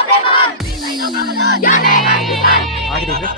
आगे देख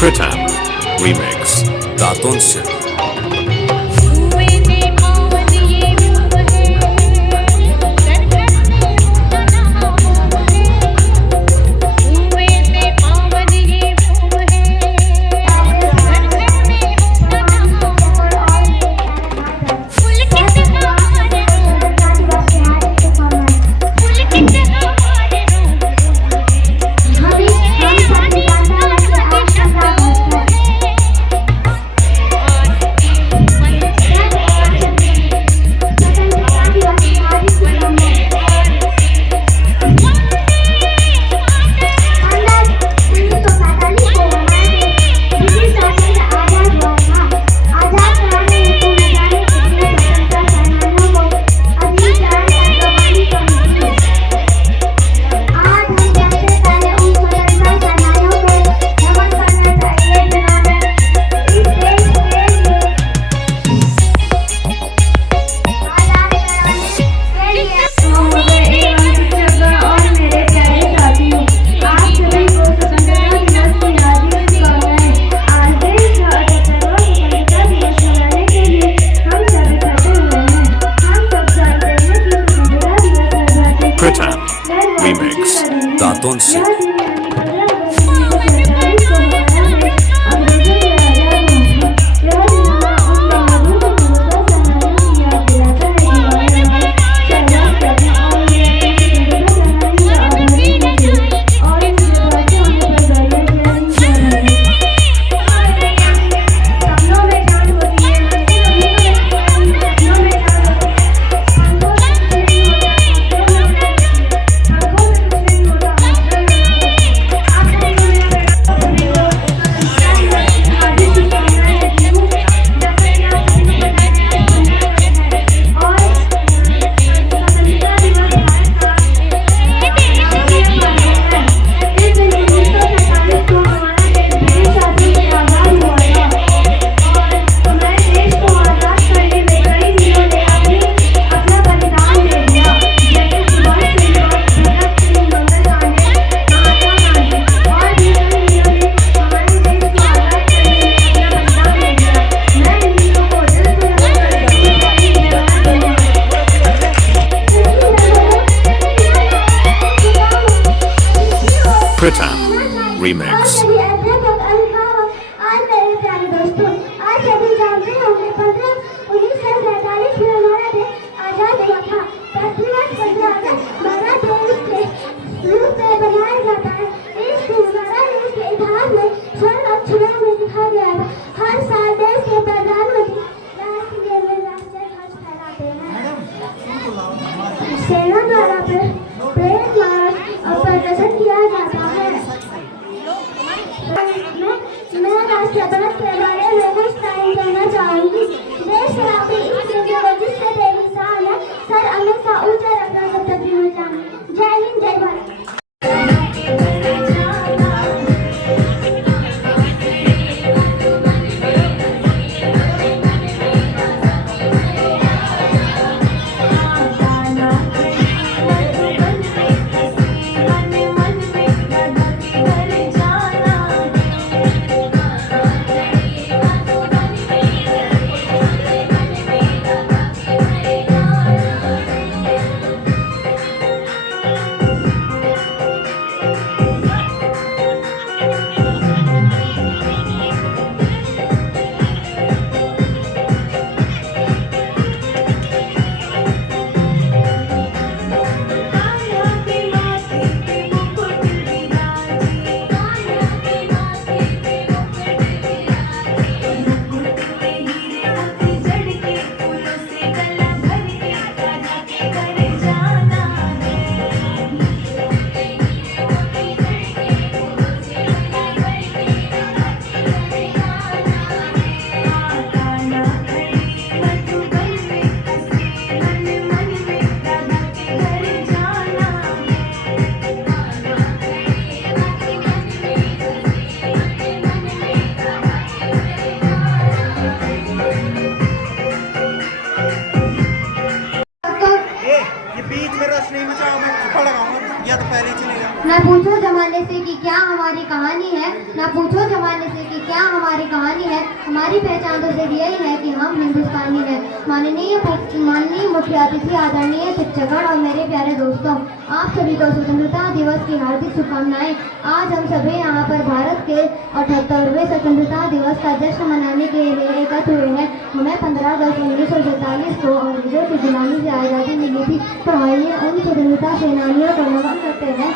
Pritam Remix दातुन से Pritam Remix दातुन से Pritam Remix सेना द्वारा परेड मार्च और प्रदर्शन किया जाता है। मैं राष्ट्रध्वज के बारे में कुछ टाइम कहना चाहूंगी। देशव्यापी इस से तेरी शान है, सर हमेशा ऊंचा रखना जब तक जीवन जाने। जय हिंद, जय भारत। क्या हमारी कहानी है, ना पूछो जमाने से कि क्या हमारी कहानी है। हमारी पहचान तो सिर्फ यही है कि हम हिंदुस्तानी हैं। माननीय मुख्य अतिथि, आदरणीय शिक्षकगण और मेरे प्यारे दोस्तों, आप सभी को स्वतंत्रता दिवस की हार्दिक शुभकामनाएं। आज हम सभी यहाँ पर भारत के 78वें स्वतंत्रता दिवस का जश्न मनाने के लिए एकत्र हुए हैं। हमें 15 अगस्त 1947 को अंग्रेजों की गुलामी से आज़ादी मिली थी। तो आइए उन स्वतंत्रता सेनानियों को नमन करते हैं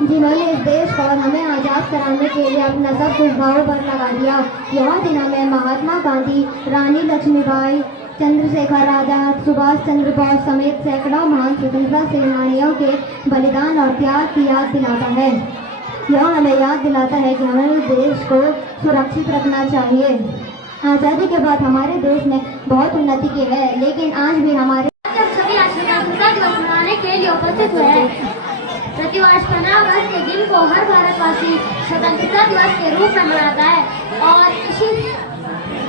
जिन्होंने इस देश को और हमें आज़ाद कराने के लिए अपना सब कुछ दांव पर लगा दिया। यह दिन हमें महात्मा गांधी, रानी लक्ष्मीबाई, चंद्रशेखर आजाद, सुभाष चंद्र बोस समेत सैकड़ों महान स्वतंत्रता सेनानियों के बलिदान और त्याग की याद दिलाता है। यह हमें याद दिलाता है कि हमें इस देश को सुरक्षित रखना चाहिए। आज़ादी के बाद हमारे देश में बहुत उन्नति की है, लेकिन आज भी हमारे सभी आज स्वतंत्रता दिवस मनाने के लिए उपस्थित हुए हैं। प्रतिवर्ष 15 अगस्त के दिन को हर भारतवासी स्वतंत्रता दिवस के रूप में मनाता है और इसी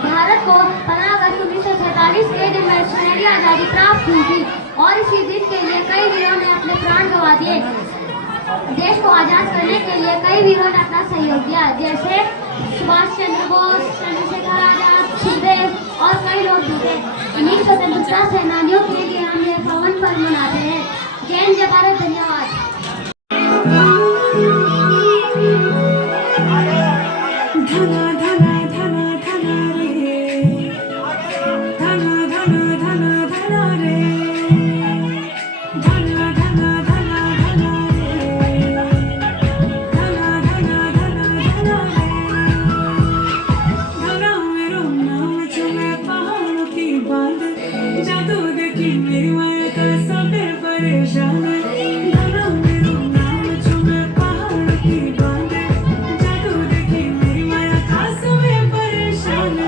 भारत को 15 अगस्त 1947 के दिन में सुनहरी आज़ादी प्राप्त हुई थी और इसी दिन के लिए कई वीरों ने अपने प्राण गंवा दिए। देश को आज़ाद करने के लिए कई वीरों ने अपना सहयोग दिया, जैसे सुभाष चंद्र बोस, चंद्रशेखर आजाद, सुखदेव और कई लोग भी थे। इन्हीं स्वतंत्रता सेनानियों के लिए हम ये पावन पर्व मनाते हैं। जय हिंद, जय भारत, धन्यवाद। धना धना धना धना रे, धना धना धना धना रे, धना धना धना धना रे, धना धना धना धना रे। धरा मेरो नाम चुमे पहाड़ों की बात, जादू देखी मेरी माया का सब परेशान। धरा मेरो नाम चुमे पहाड़ों की बात, जादू देखी मेरी माया का सब परेशान।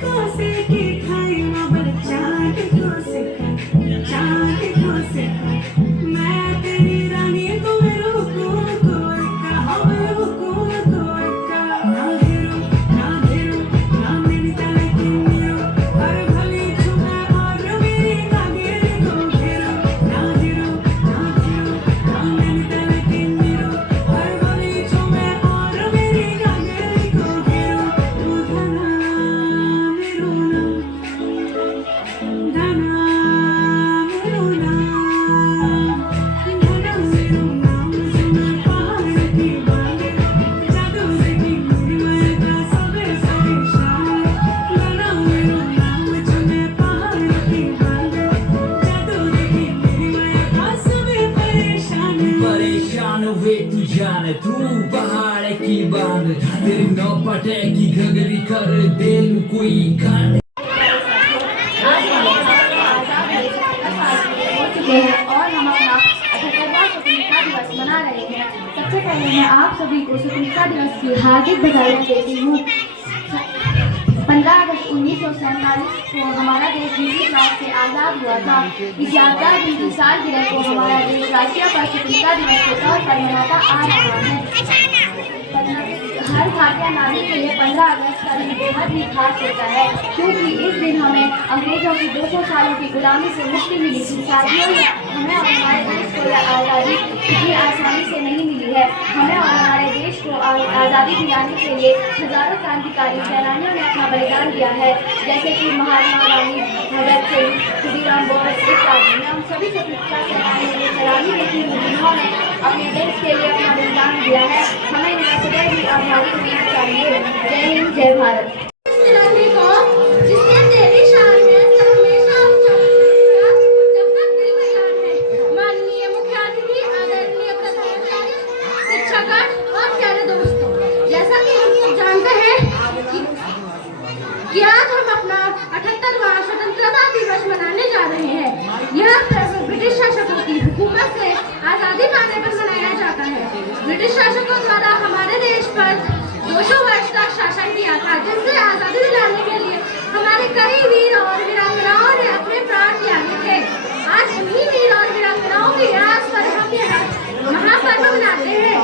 कासे की खाई मबल चाट को से मैं तेरी रानी तू मेरो कोई का हम कोई का ना हेरो ना मेरी ताले की मेरो हर भली छुमे और मेरी गागे को घेरो ना हेरो ना मेरी ताले की मेरो हर भली छुमे और मेरी गागे को घेरो। धना मेरो नाम, धना मेरो नाम, धना मेरो नाम सुने पहाड़ की बातें, जादू देखी मेरी माया का सब परेशान। धना मेरो नाम सुने पहाड़ की बातें, जादू देखी मेरी माया का सब परेशान। परेशान हुए तू जाने तू पहाड़ की बांध, तेरी नौपटे की घगरी कर दे लू कोई कांड। और हम अपना 78वां स्वतंत्रता दिवस मना रहे हैं। सबसे पहले मैं आप सभी को स्वतंत्रता दिवस की हार्दिक बधाई देती हूँ। 15 अगस्त 1947 को हमारा देश ब्रिटिश राज से आज़ाद हुआ था। इस यादगार दिन की सालगिरह को हमारा देश राष्ट्रीय स्वतंत्रता दिवस के तौर पर मनाता आ रहा है। हर भारतीय नागरिक के लिए 15 अगस्त का दिन बेहद ही खास होता है, क्योंकि इस दिन हमें अंग्रेजों की 200 सालों की गुलामी से मुक्ति मिली थी। साथियों, हमें और हमारे देश को यह आज़ादी इतनी आसानी से नहीं मिली है। हमें और हमारे देश को आज़ादी दिलाने के लिए हजारों क्रांतिकारी सेनानियों ने अपना बलिदान दिया है, जैसे कि महात्मा गांधी, भगत सिंह, खुदीराम बोस इत्यादि। हम सभी स्वतंत्रता सेनानियों ने सलामी देती हूँ जिन्होंने अपने देश के लिए अपना बलिदान दिया है। हमें इनका सदैव ही आभारी रहना चाहिए। जय हिंद, जय भारत। जिससे तेरी शान है हमेशा ऊंचा रहेगा, जब तक दिल में जान है। माननीय मुख्य अतिथि, आदरणीय प्रधानाचार्य, शिक्षकगण और प्यारे दोस्तों, जैसा कि हम सब जानते हैं कि आज हम अपना 78वां स्वतंत्रता दिवस मनाने जा रहे हैं। यह ब्रिटिश शासकों की हुकूमत से आज़ादी पाने पर मनाया जाता है। ब्रिटिश शासकों द्वारा हमारे देश पर 200 वर्ष तक शासन किया था, जिनसे आज़ादी दिलाने के लिए हमारे कई वीर और वीरांगनाओं ने अपने प्राण त्यागे थे। आज उन्हीं वीर और वीरांगनाओं की याद पर हम यह महापर्व मनाते हैं।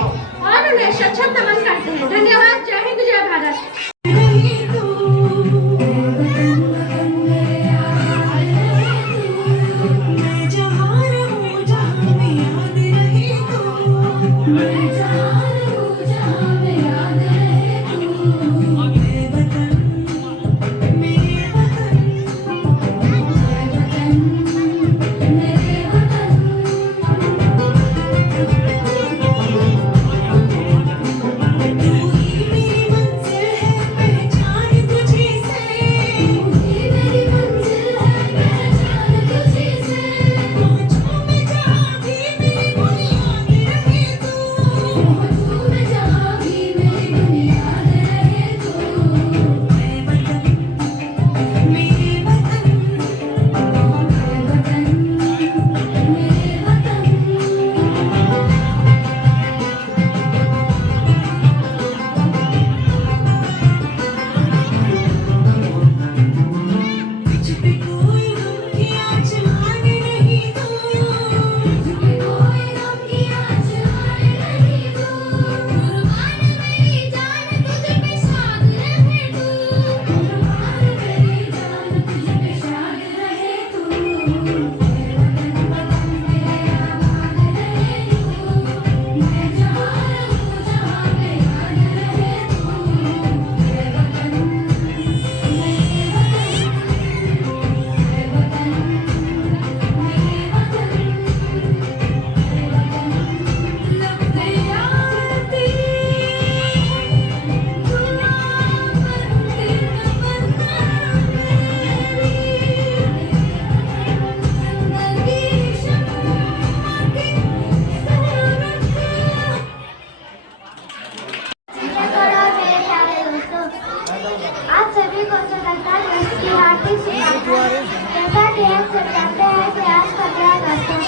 आप सभी को स्वतंत्रता दिवस की हार्दिक शुभकामनाएं। जैसा कि हम सब जानते हैं कि आज 15 अगस्त है।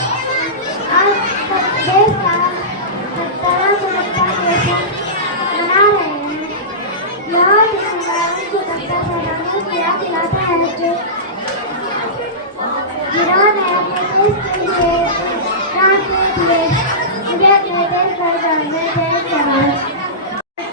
आज देश का 17वां स्वतंत्रता दिवस मना रहे हैं। यह दिन स्वतंत्रता सेनानियों को याद दिलाता है जिन्होंने अपने देश के लिए प्राण दे दिए। मुझे अपने देश पर गर्व है। जय जवान।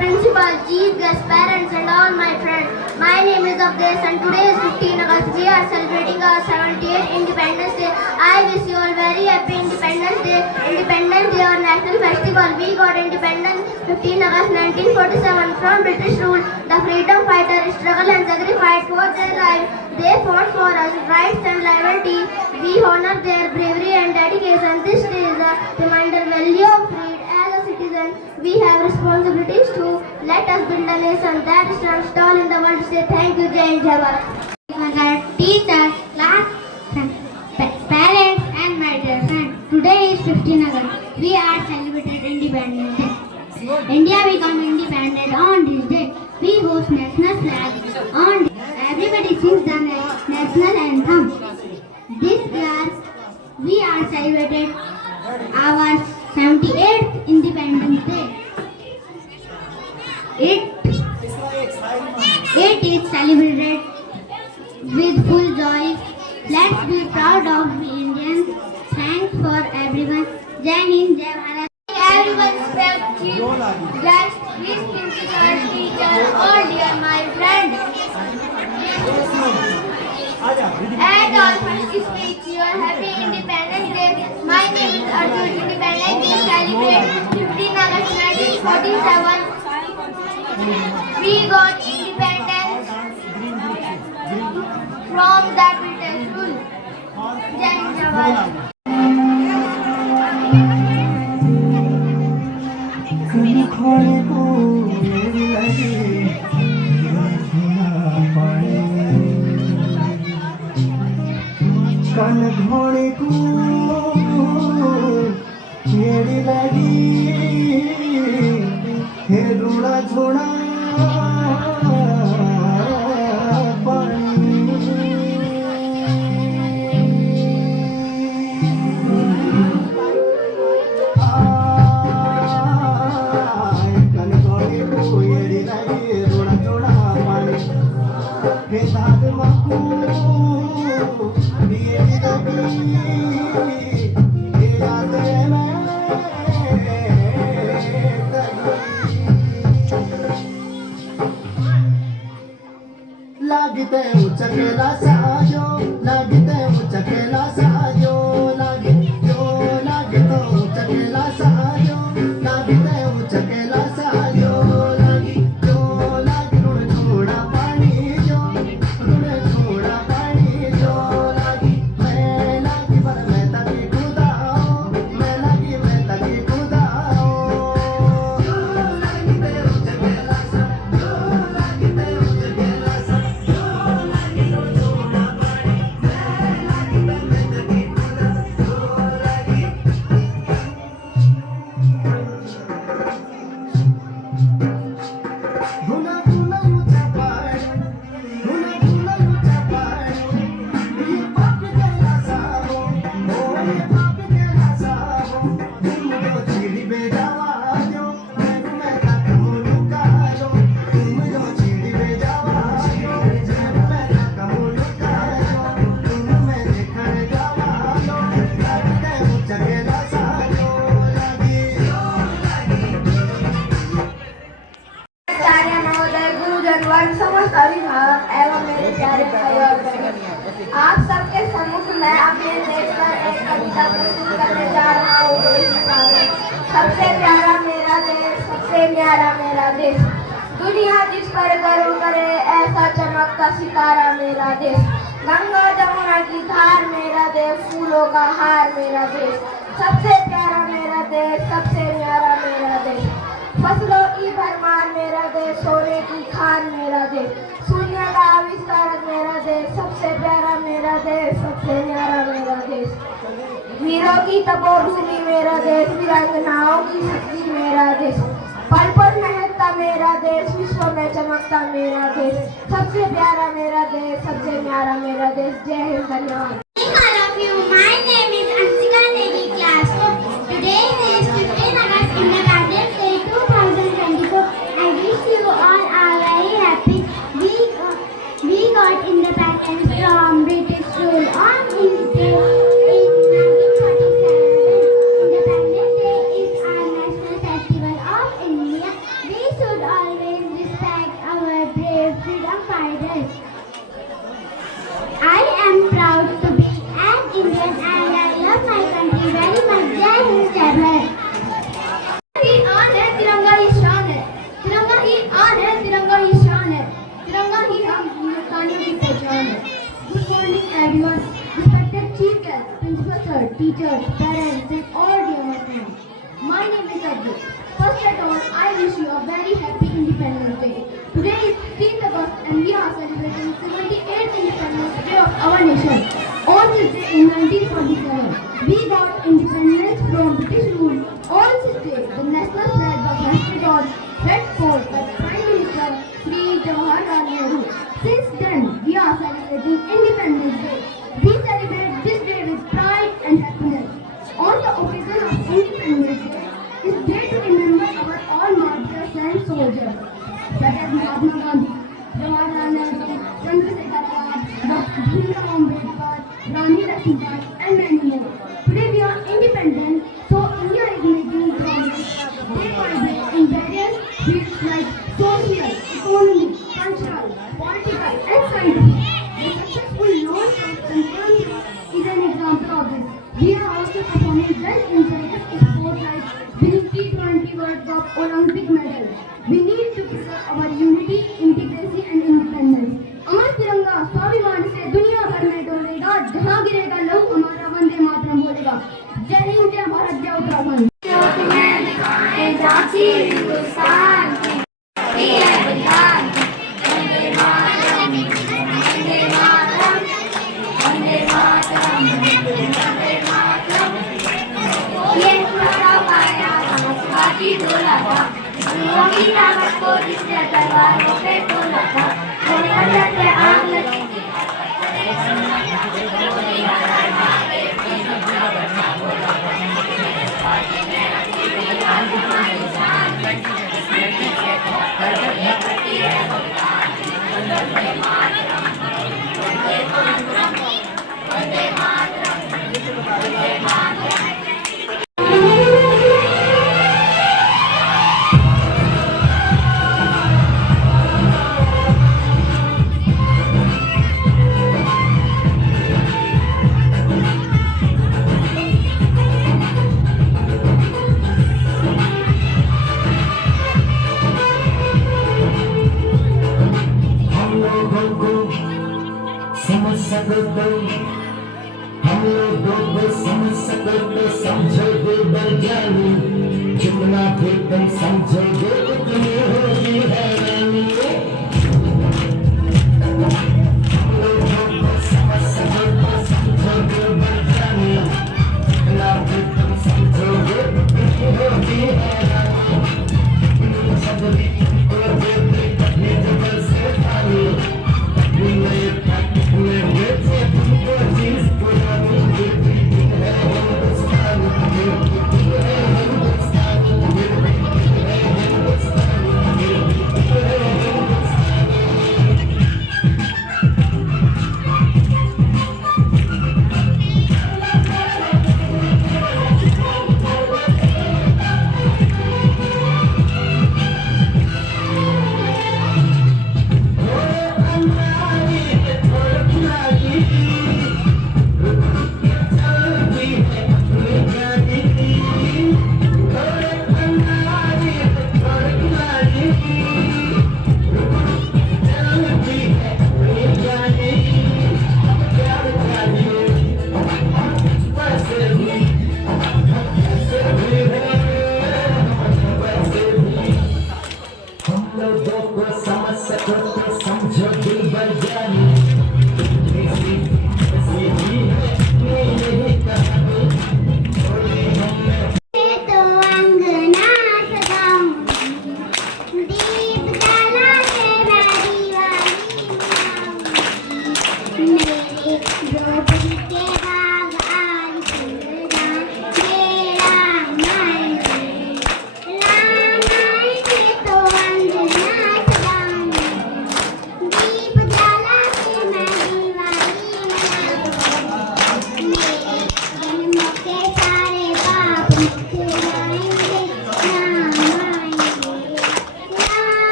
Principal, chief guest, parents and all my friends. My name is Avdesh and today is 15 August. We are celebrating our 78th Independence Day. I wish you all very happy Independence Day. Independence Day, our national festival. We got independence 15 August 1947 from British rule. The freedom fighters struggled and sacrificed for their lives. They fought for our rights and liberty. We honor their bravery and dedication. This day is a reminder value of freedom. As a citizen, we have responsibilities to let us build a nation that stands tall in the world. Say thank you, Jai Hind, Jai Bharat. Teachers, class, parents, and my dear friends. Today is 15 August. We are celebrating Independence Day. India became independent on this day. We host national flag on this. Everybody sings the national anthem. This year, we are celebrating our 78th Independence Day. It is celebrated with full joy. Let's be proud of the Indians. Thanks for everyone. Jai Hind, Jai Bharat. Everyone respect guests, please principal, teacher, all dear my friends. And all first speech your happy Independence Day. My name is Arjun. Independence Day celebrated 15 August 1947. We got independence from the British rule. Jai Hind, Jai Bharat. कन घोड़े को छेड़ी लगी हे रूड़ा छोड़ा कन घोड़े को छेड़ी लगी रूड़ा छोड़ा पानी हे दाद मकू लागते उचकेला साजो लागते उचकेला साजो लागतो उचकेला साजो लागते धुना धुनायूचा पाणी धुना धुनायूचा पाणी ये पाप केला साहो ओ ये पाप केला साहो तुम जो चिड़ी बेजावा जो मैं तक मुलुकायो तुम जो चिड़ी बेजावा जो मैं तक मुलुकायो तुम मैं देखने जावा जो लगते मुझे केला साहो लगी आचार्य महोदय, गुरुजन वर्ग, समस्त अभिभावक एवं मेरे प्यारे भाई और बहन, आप सबके सम्मुख में अपने देश पर एक कविता प्रस्तुत करने जा रहा हूँ। सबसे प्यारा मेरा देश, सबसे न्यारा मेरा देश, दुनिया जिस पर गर्व करे ऐसा चमकता सितारा मेरा देश, गंगा जमुना की धार मेरा देश, फूलों का हार मेरा देश, सबसे प्यारा मेरा देश, सबसे न्यारा मेरा देश, फसलों की भरमार मेरा देश, सोने की खान मेरा देश, शून्य का आविष्कारक मेरा देश, सबसे प्यारा मेरा देश, सबसे न्यारा मेरा देश, वीरों की तपोभूमि मेरा देश, वीरांगनाओं की शक्ति मेरा देश, पल पल महकता मेरा देश, विश्व में चमकता मेरा देश, सबसे प्यारा मेरा देश, सबसे न्यारा मेरा देश। जय हिंद, धन्यवाद। All of you, my name is Ansika Devi class. Today is 15 August Independence Day 2024. I wish you all are very happy. We got independence from British rule on this day in 1947. Independence Day is our national festival of India. We should always respect our brave freedom fighters. I am proud to be an Indian and I love my country very much. Jai Hind, Jai Bharat. ही आन है, तिरंगा ही शान है, तिरंगा ही आन है, तिरंगा ही शान है, तिरंगा ही हम हिंदुस्तानियों की पहचान है। Good morning everyone, respected chief guest, principal sir, teachers, parents and all dear my friends. My name is Ajit. First at all, I wish you a very happy Independence Day. Today is 15th August and we are celebrating 78th Independence Day of our nation. On this day in 1947, we got independence from British rule. On this day, the national flag was hoisted on Red Fort by Prime Minister Sri Jawaharlal Nehru. Since then, we are celebrating Independence Day. We celebrate this day with pride and happiness. On the occasion of Independence Day, is day to remember our all martyrs and soldiers, such as Mahatma Gandhi, Jawaharlal Nehru, Chandrasekhar Azad, Dr. Bhimrao Ambedkar, Rani Lakshmibai, and many more. Today we are independent, so India is making progress day by day in various fields like social, economic, cultural, political, and scientific. The successful launch of Chandrayaan is an example of this. We are also performing well in various sports like winning T20 World Cup Olympic medals. We need to preserve our unity, integrity, and independence. अमर तिरंगा स्वाभिमान से दुनिया भर में डोलेगा, जहाँ गिरेगा लहू हमारा वंदे मातरम बोलेगा। जय हिंद, जय भारत, जय उत्तराखंड। समझ सकते हम लोगों को समझ सकते समझोगे वैज्ञानी जितना भी तुम समझोगे उतनी होगी हैरानी हम लोगों को समझ सकते समझोगे वैज्ञानी जितना भी तुम समझोगे उतनी होगी हैरानी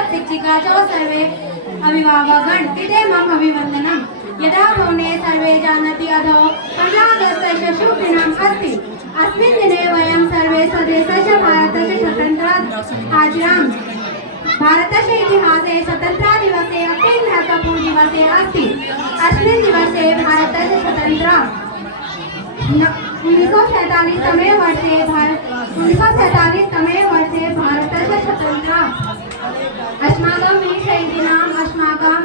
शिक्षक शिक्षिका च सर्वे अभिभावकगण कृतेमं अभिवन्दनम्। यदा भवने सर्वे जानन्ति अधो 15 अगस्तस्य शुभदिनम् अस्ति। अस्मिन् दिने वयं सर्वे स्वदेशस्य भारतस्य स्वतन्त्रता आचरामः। भारतस्य इतिहासे स्वतन्त्रतादिवसे अत्यन्तं महत्वपूर्ण दिवसे अस्ति। अस्मिन् दिवसे भारतस्य स्वतन्त्रता 1947 तमे वर्षे भारतस्य स्वतन्त्रता अस्माकं वीरशहीदिनाम् अस्माकं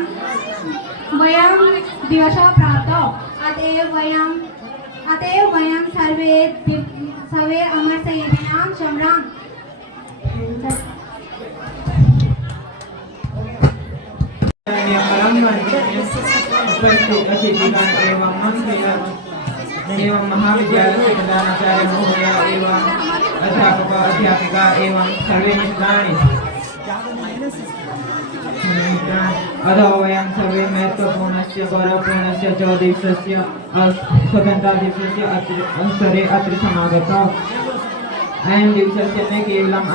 वयं दिवसः प्राप्तः। अतएव वयं सर्वे अमरशहीदिनां स्मरामः। उपस्थित अतिथिगण एवं मंत्री एवं महाविद्यालय प्रधानाचार्य महोदय एवं अध्यापक अध्यापिका एवं सर्वे मित्राणि अधो वयं सर्वे महत्वपूर्णस्य गौरवपूर्णस्य च दिवसस्य स्वतन्त्रतादिवसस्य अवसरे अत्र समागतः। अयं दिवसस्य न केवलम्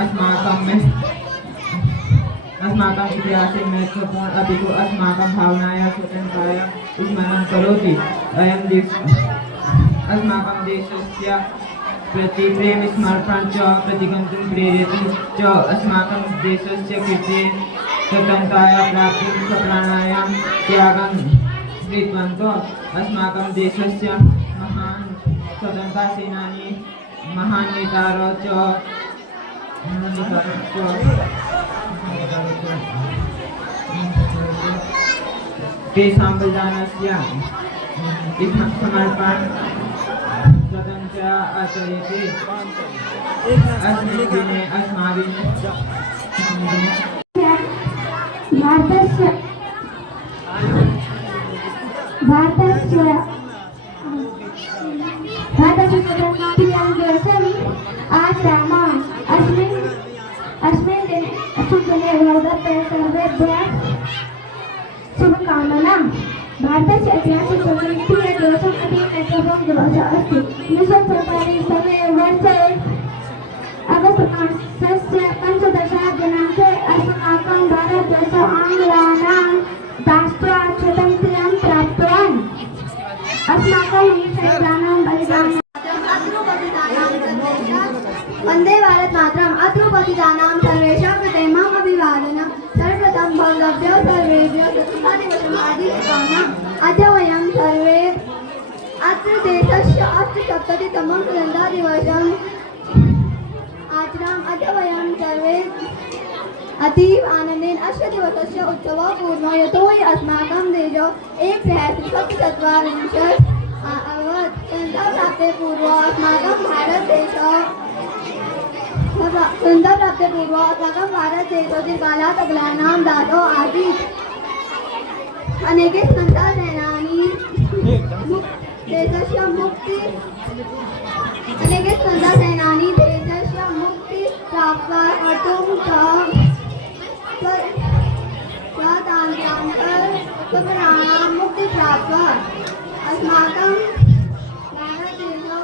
अस्माकं इतिहासे महत्वपूर्ण अपि तु अस्माकं भावनायाः स्वतन्त्रतायाः स्मरणं करोति। अयं दिवसः अस्माकं देशस्य प्रति प्रेमसमर्पणं च प्रतिगन्तुं प्रेरयति च। अस्माकं देशस्य कृते स्वतन्त्रतायाः प्राप्तिं स्वप्राणायां त्यागं कृतवन्तः। अस्माकं देशस्य महान् स्वतन्त्रतासेनानी महान् नेतारः च तेषां बलिदानस्य समर्पणं स्वतन्त्रता आचर्यते। अस्मिन् दिने अस्माभिः भारतस्य स्वतन्त्रदिवसम् आचरामः। अस्मिन् दिने भगवते सर्वेभ्यः शुभकामनाः। भारतस्य इतिहासे स्वतन्त्रदिवसम् अति महत्वपूर्णः दिवसः अस्ति। 1947 तमे वर्षे अगस्त मासस्य 15 दिनाङ्के अस्माकं भारतदेशः आङ्ग्लानां दास्यात् स्वातन्त्र्यं प्राप्तवान्। अस्माकं वीरशहीदानां बलिदानं वंदे भारत मातरम। अत्रुपतितानां सर्वेषां कृते मम अभिवादनम्। सर्वप्रथमं भवद्भ्यो सर्वेभ्यो स्वतन्त्रतादिवसम् हार्दिकशुभकामनाः। अद्य वयं सर्वे अत्र देशस्य 78तमं स्वतन्त्रतादिवसम् आचरामः। अद्य वयं सर्वे अतीव आनन्देन अस्य दिवसस्य उत्सवः कुर्मः। यतोहि अस्माकं देशो 1/7/24 अभवत्। स्वतन्त्रताप्राप्तेः पूर्वम् अस्माकं भारतदेशो दीर्घकालात् अबलानां दासो आसीत्। अनेके स्वतन्त्रतासेनानी देशस्य मुक्ति प्राप्त्वा कर्तुं स्वप्राणां मुक्ति प्राप्त्वा अस्माकं भारतदेशो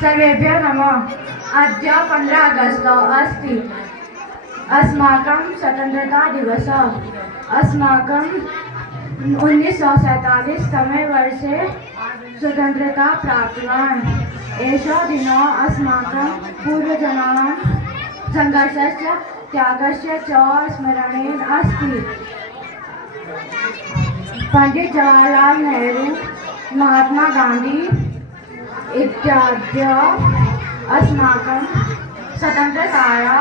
सर्वेभ्यो नमः। अद्य 15 अगस्त अस्ति। अस्माकं स्वतंत्रता दिवस अस्माकं 1947 तमे वर्षे स्वतंत्रता प्राप्तवान् एषः दिनो अस्माकं पूर्वजनानां संघर्षस्य त्यागस्य च स्मरणेन अस्ति पंडित जवाहरलाल नेहरू महात्मा गांधी इत्याद्य अस्माकं स्वतंत्रताया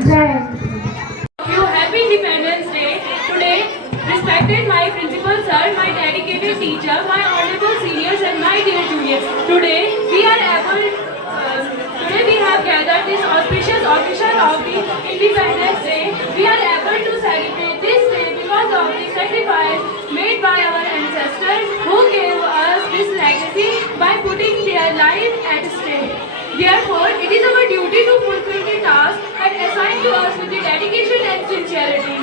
जय You happy Independence Day. Today, respected my principal sir, my dedicated teacher, my honorable seniors and my dear juniors. Today we have gathered this auspicious occasion of the Independence Day. We are able to celebrate this day because of the sacrifice made by our ancestors who gave us this legacy by putting their life at stake. Therefore, it is our duty to fulfill the task and assigned to us with the dedication and sincerity.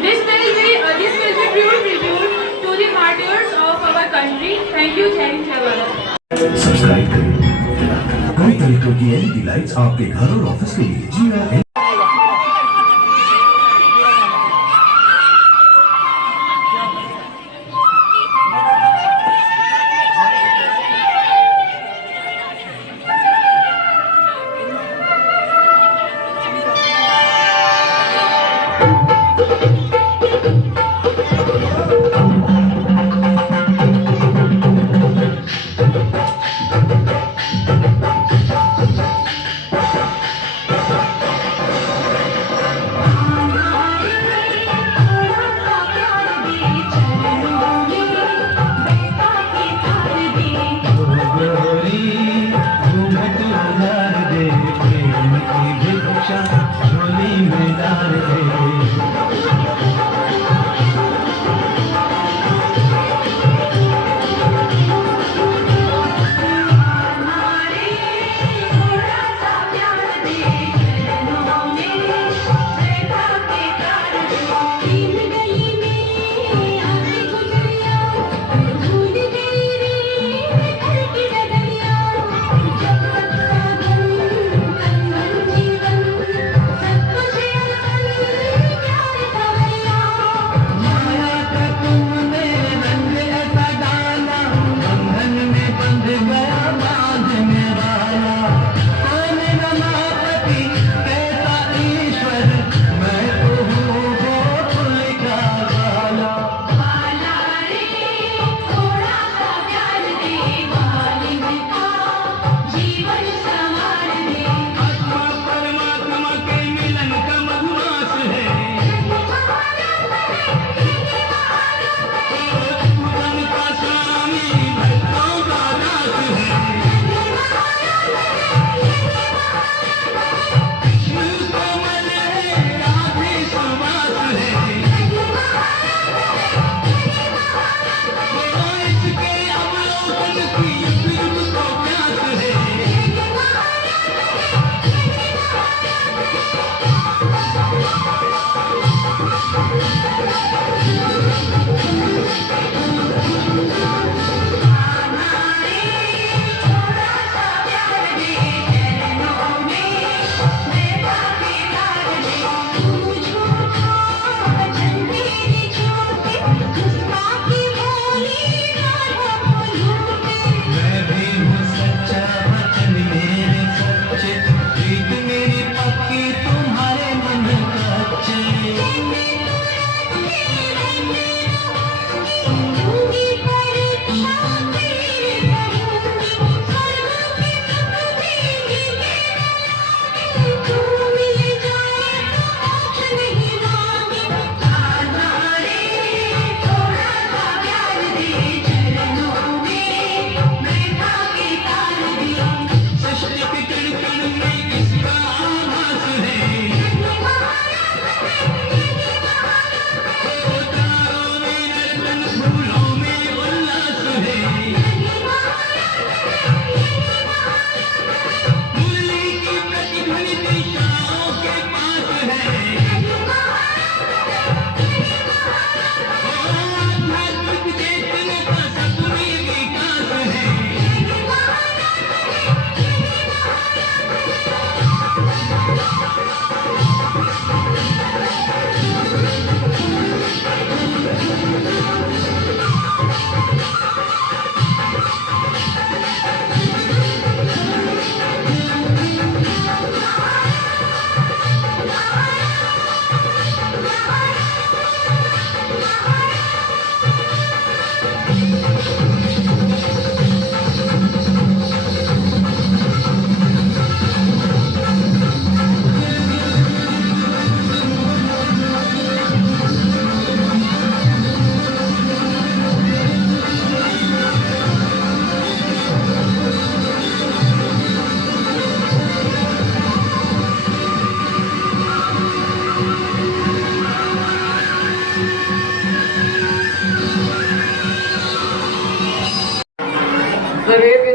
This will be true tribute to the martyrs of our country. Thank you, Jai Hind, Jai Bharat. Subscribe करें कई तरीकों की LED lights आपके घर और office के लिए GR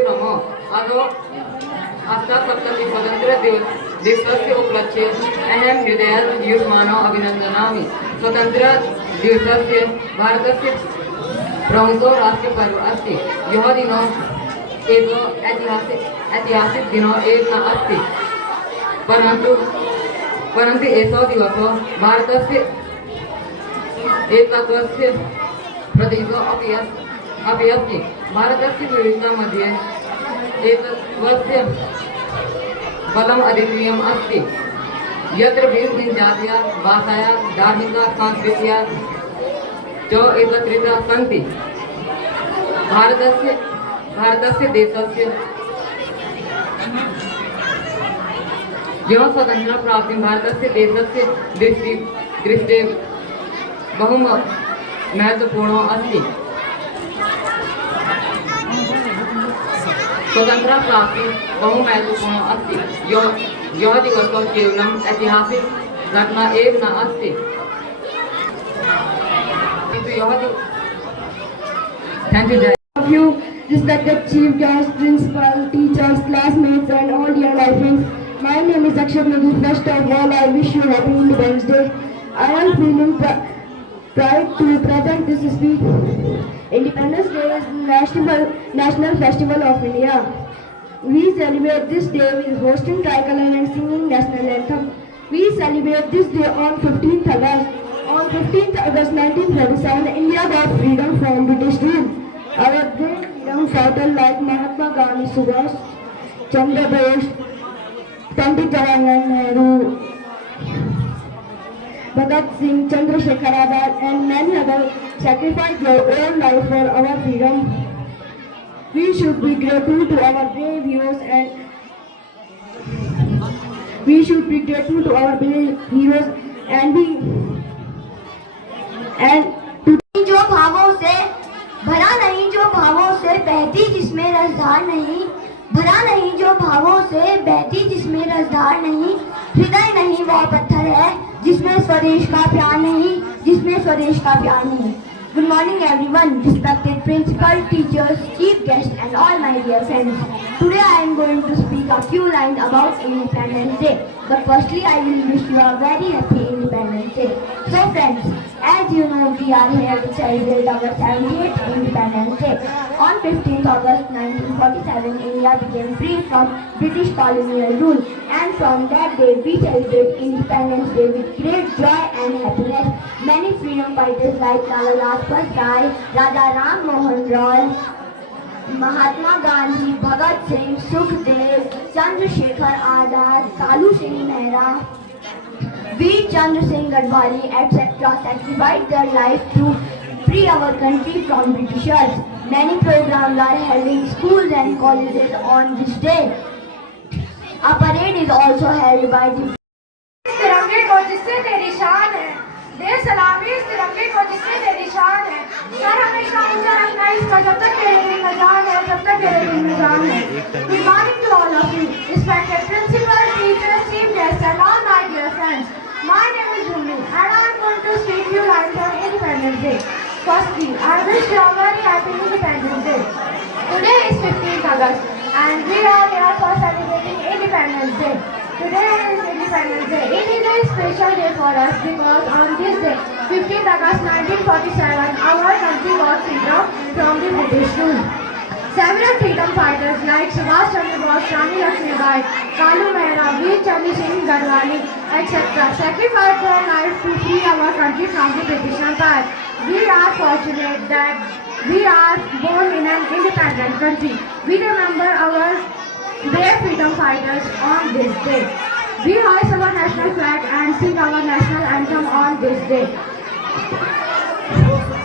कार्यक्रम अदो अष्टासप्तति स्वतंत्र दिवसस्य उपलक्ष्ये अहं हृदयात् युष्माणो अभिनन्दनामि। स्वतंत्र दिवसस्य भारतस्य प्रमुखो राष्ट्रपर्व अस्ति। यह दिनो एक ऐतिहासिक दिनो एक न अस्ति, परन्तु एषः दिवसो भारतस्य एकत्वस्य प्रतीको अपि अस्ति। भारतस्य विविधता मध्ये एकत्वस्य बलम् अद्वितीयम् अस्ति। यत्र भिन्न जातयः भाषायाः धार्मिकाः सांस्कृतिकाः च एकत्रिताः सन्ति। भारतस्य देशस्य यह स्वतंत्रता प्राप्ति भारतस्य देशस्य दृष्टि बहु महत्वपूर्ण अस्ति। स्वतंत्रता प्राप्ति बहु महत्वपूर्ण अस्ति। यह दिवस केवलम् ऐतिहासिक घटना एव न अस्ति, किन्तु Thank you, Jai. Of you, respected chief guests, principal, teachers, classmates, and all dear life friends. My name is Akshat Nagi. First of all, I wish you happy Independence Day. I am feeling pride to present this speech. Independence Day is national festival of India. We celebrate this day with hosting tricolor and singing national anthem. We celebrate this day on 15th August. On 15th August 1947, India got freedom from British rule. Our great freedom fighters like Mahatma Gandhi, Subhash Chandra Bose, Pandit Jawaharlal Nehru, Bhagat Singh, Chandrasekhar Azad, and many others sacrificed their own life for our freedom. We should be grateful to our brave heroes जो भावों से भरा नहीं, जो भावों से बहती जिसमें रसधार नहीं, भरा नहीं जो भावों से बहती जिसमें रसधार नहीं, हृदय नहीं वह पत्थर है जिसमें स्वदेश का प्यार नहीं, जिसमें स्वदेश का प्यार नहीं। Good morning everyone, respected principal, teachers, chief guests and all my dear friends. Today I am going to speak a few lines about Independence Day. But firstly I will wish you a very happy Independence Day. So friends, as you know we are here to celebrate our 78th Independence Day. On 15th August 1947 India became free from British colonial rule, and from that day we celebrate Independence Day with great joy and happiness. Many freedom fighters like Lala Lajpat Rai, Raja Ram Mohan Roy, Mahatma Gandhi, Bhagat Singh, Sukhdev, Chandrasekhar Azad, Kalu Singh Mehra, Veer Chandra Singh Gadwali, etc. sacrificed their life to free our country from Britishers. Many programs are held in schools and colleges on this day. A parade is also held by the तिरंगे को जिससे तेरी शान है, देश सलामी इस तिरंगे को जिससे तेरी शान है, सर हमेशा ऊंचा रखना इसका जब तक तेरे दिल में जान है, जब तक तेरे दिल में जान है। Good morning to all of you, respected principal, teachers, chief guests and all my dear friends. My name is Bhumi and I am going to speak few lines on Independence Day. Firstly, I wish you a very happy Independence Day. Today is 15th August and we are here for celebrating Independence Day. Today is Independence Day. It is a special day for us because on this day, 15th August 1947, our country got freedom from the British rule. Several freedom fighters like Subhash Chandra Bose, Rani Lakshmibai, Kalu Mehra, Veer Chandra Singh Gadwali, etc. sacrificed their lives to free our country from the British Empire. We are fortunate that we are born in an independent country. We remember our brave freedom fighters on this day. We hoist our national flag and sing our national anthem on this day.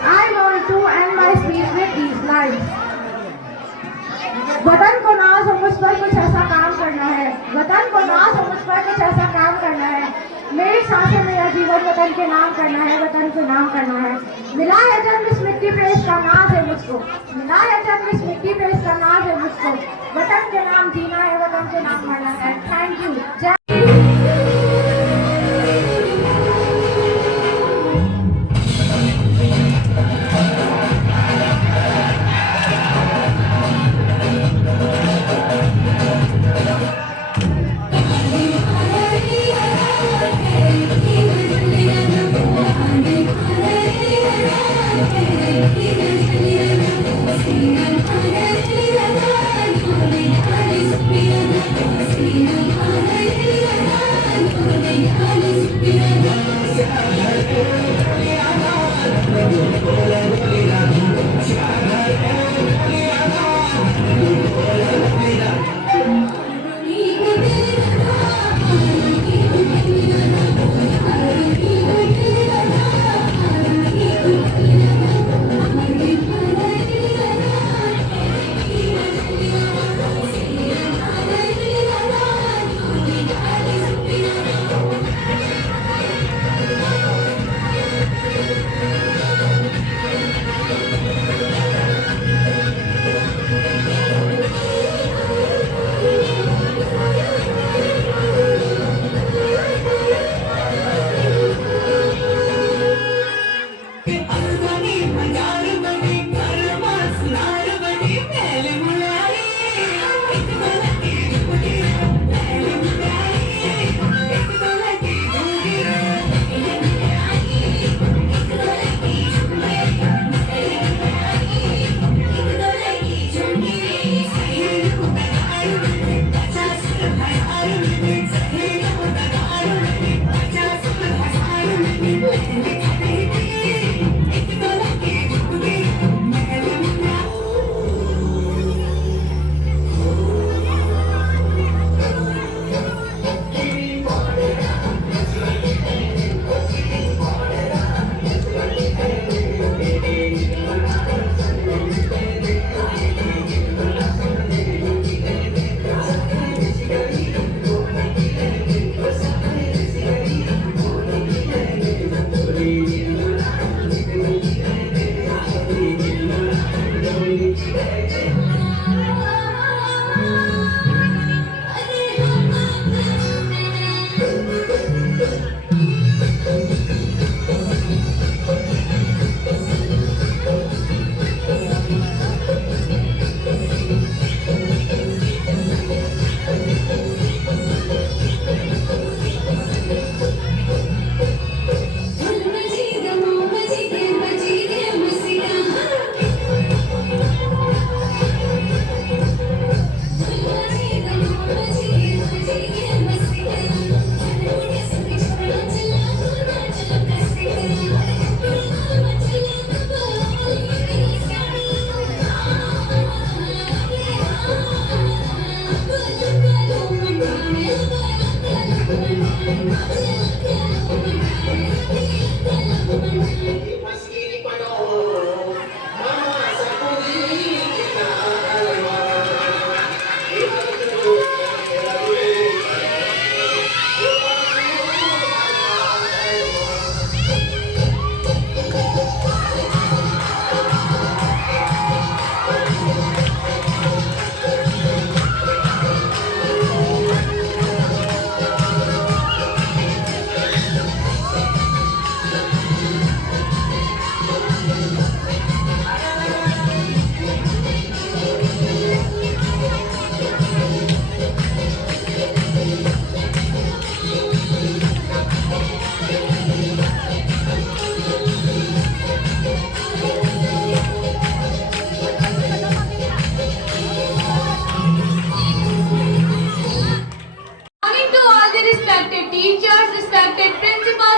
I want to end my speech with these lines. वतन को ना समझ पर कुछ ऐसा काम करना है, वतन को ना समझ पर कुछ ऐसा काम करना है, मेरी सांसें मेरा जीवन वतन के नाम करना है, वतन के नाम करना है। मिला है जन्म इस मिट्टी पे इसका नाज है मुझको, मिला है जन्म इस मिट्टी पे इसका नाज है मुझको, वतन के नाम जीना है, वतन के नाम मरना है। Thank you.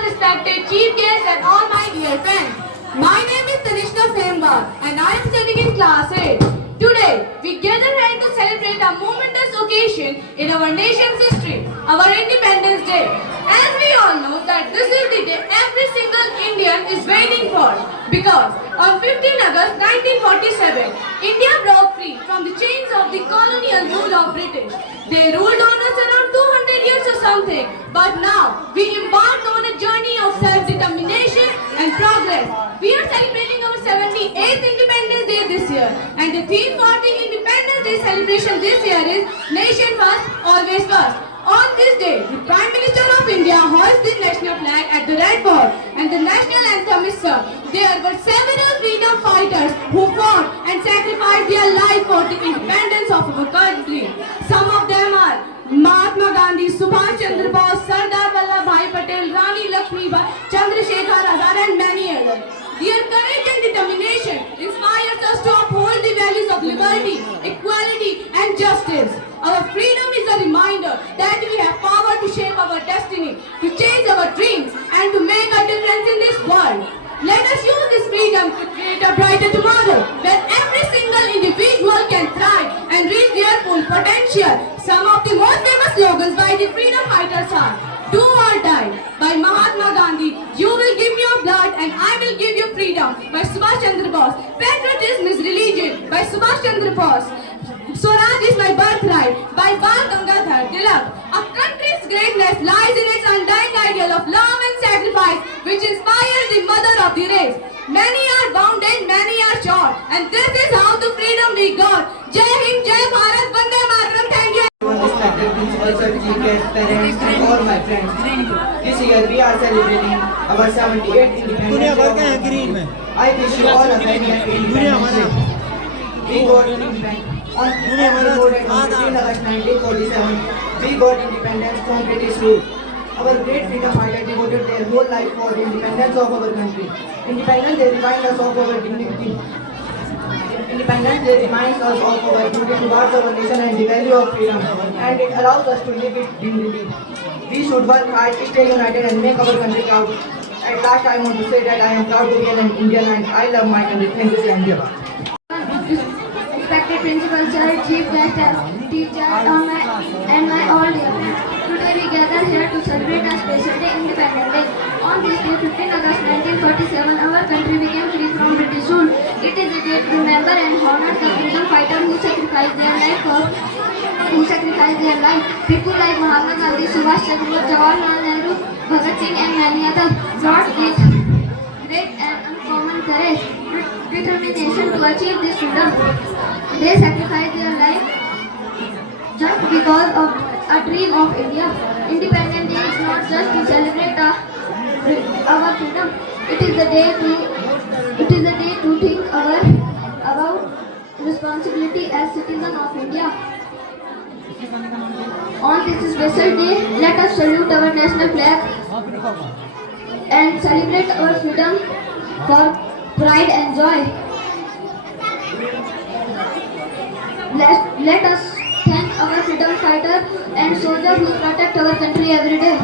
respected chief guests and all my dear friends. My name is Tanishka Fembar and I am studying in class 8. Today, we gather here to celebrate a momentous occasion in our nation's history, our Independence Day. As we all know that this is the day every single Indian is waiting for, because on 15 August 1947, India broke free from the chains of the colonial rule of British. They ruled on us around 200 years or something, but now we embarked on a journey of self-determination and progress. We are celebrating our 78th Independence Day this year, and the theme for the Independence Day celebration this year is Nation First, Always First. On this day, the Prime Minister of India hoists the national flag at the Red Fort and the national anthem is sung. There were several freedom fighters who fought and sacrificed their life for the independence of our country. Some of them are Mahatma Gandhi, Subhash Chandra Bose, Sardar Vallabhbhai Patel, Rani Lakshmibai, Chandrasekhar Azad and many others. Their courage and determination inspires us to uphold the values of liberty, equality and justice. Our freedom is a reminder that we have power to shape our destiny, to change our dreams and to make a difference in this world. Let us use this freedom to create a brighter tomorrow where every single individual can thrive and reach their full potential. Some of the most famous slogans by the freedom fighters are "Do or Die" by Mahatma Gandhi, "You will give me your blood and I will give you freedom" by Subhash Chandra Bose, "Patriotism is religion" by Subhash Chandra Bose, "Swaraj is my birthright" by Bal Gangadhar Tilak. A country's greatness lies in its undying ideal of love and sacrifice, which inspires the mother of the race. Many are bound and many are short, and this is how the freedom we got. Jai Hind, Jai Bharat, Vande Mataram. Thank you. Respected principals, chief guests, parents, and all my friends. This year we are celebrating our 78th Independence Day. I wish you all a very happy Independence Day. We got independent. On August 1947, we got independence from British rule. Our great freedom fighters devoted their whole life for the independence of our country. Independence Day reminds us of our dignity. Independence Day reminds us of our duty towards our nation and the value of freedom, and it allows us to live with dignity. We should work hard, stay united, and make our country proud. At last, I want to say that I am proud to be an Indian and I love my country. Thank you, India. Respected principal sir, chief guest, teacher, and my all dear friends. Today we gather here to celebrate a special day, Independence Day. On this day, 15 August 1947, our country became free from British rule. It is a day to remember and honor the freedom fighter who sacrificed their life. People like Mahatma Gandhi, Subhash Chandra Bose, Jawaharlal Nehru, Bhagat Singh, and many others brought this great and uncommon courage, determination to achieve this freedom. They sacrificed their life just because of a dream of India. Independence Day is not just to celebrate our freedom. It is a day to think about responsibility as citizen of India. On this special day, let us salute our national flag and celebrate our freedom for pride and joy. Let us thank our freedom fighters and soldiers who protect our country every day.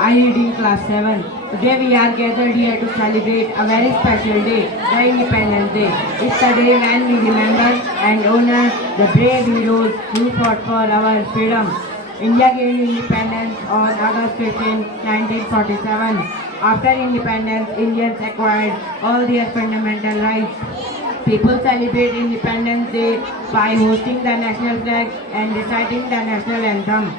I read in class 7. Today we are gathered here to celebrate a very special day, the Independence Day. It's the day when we remember and honor the brave heroes who fought for our freedom. India gained independence on August 15, 1947. After independence, Indians acquired all their fundamental rights. People celebrate Independence Day by hosting the national flag and reciting the national anthem.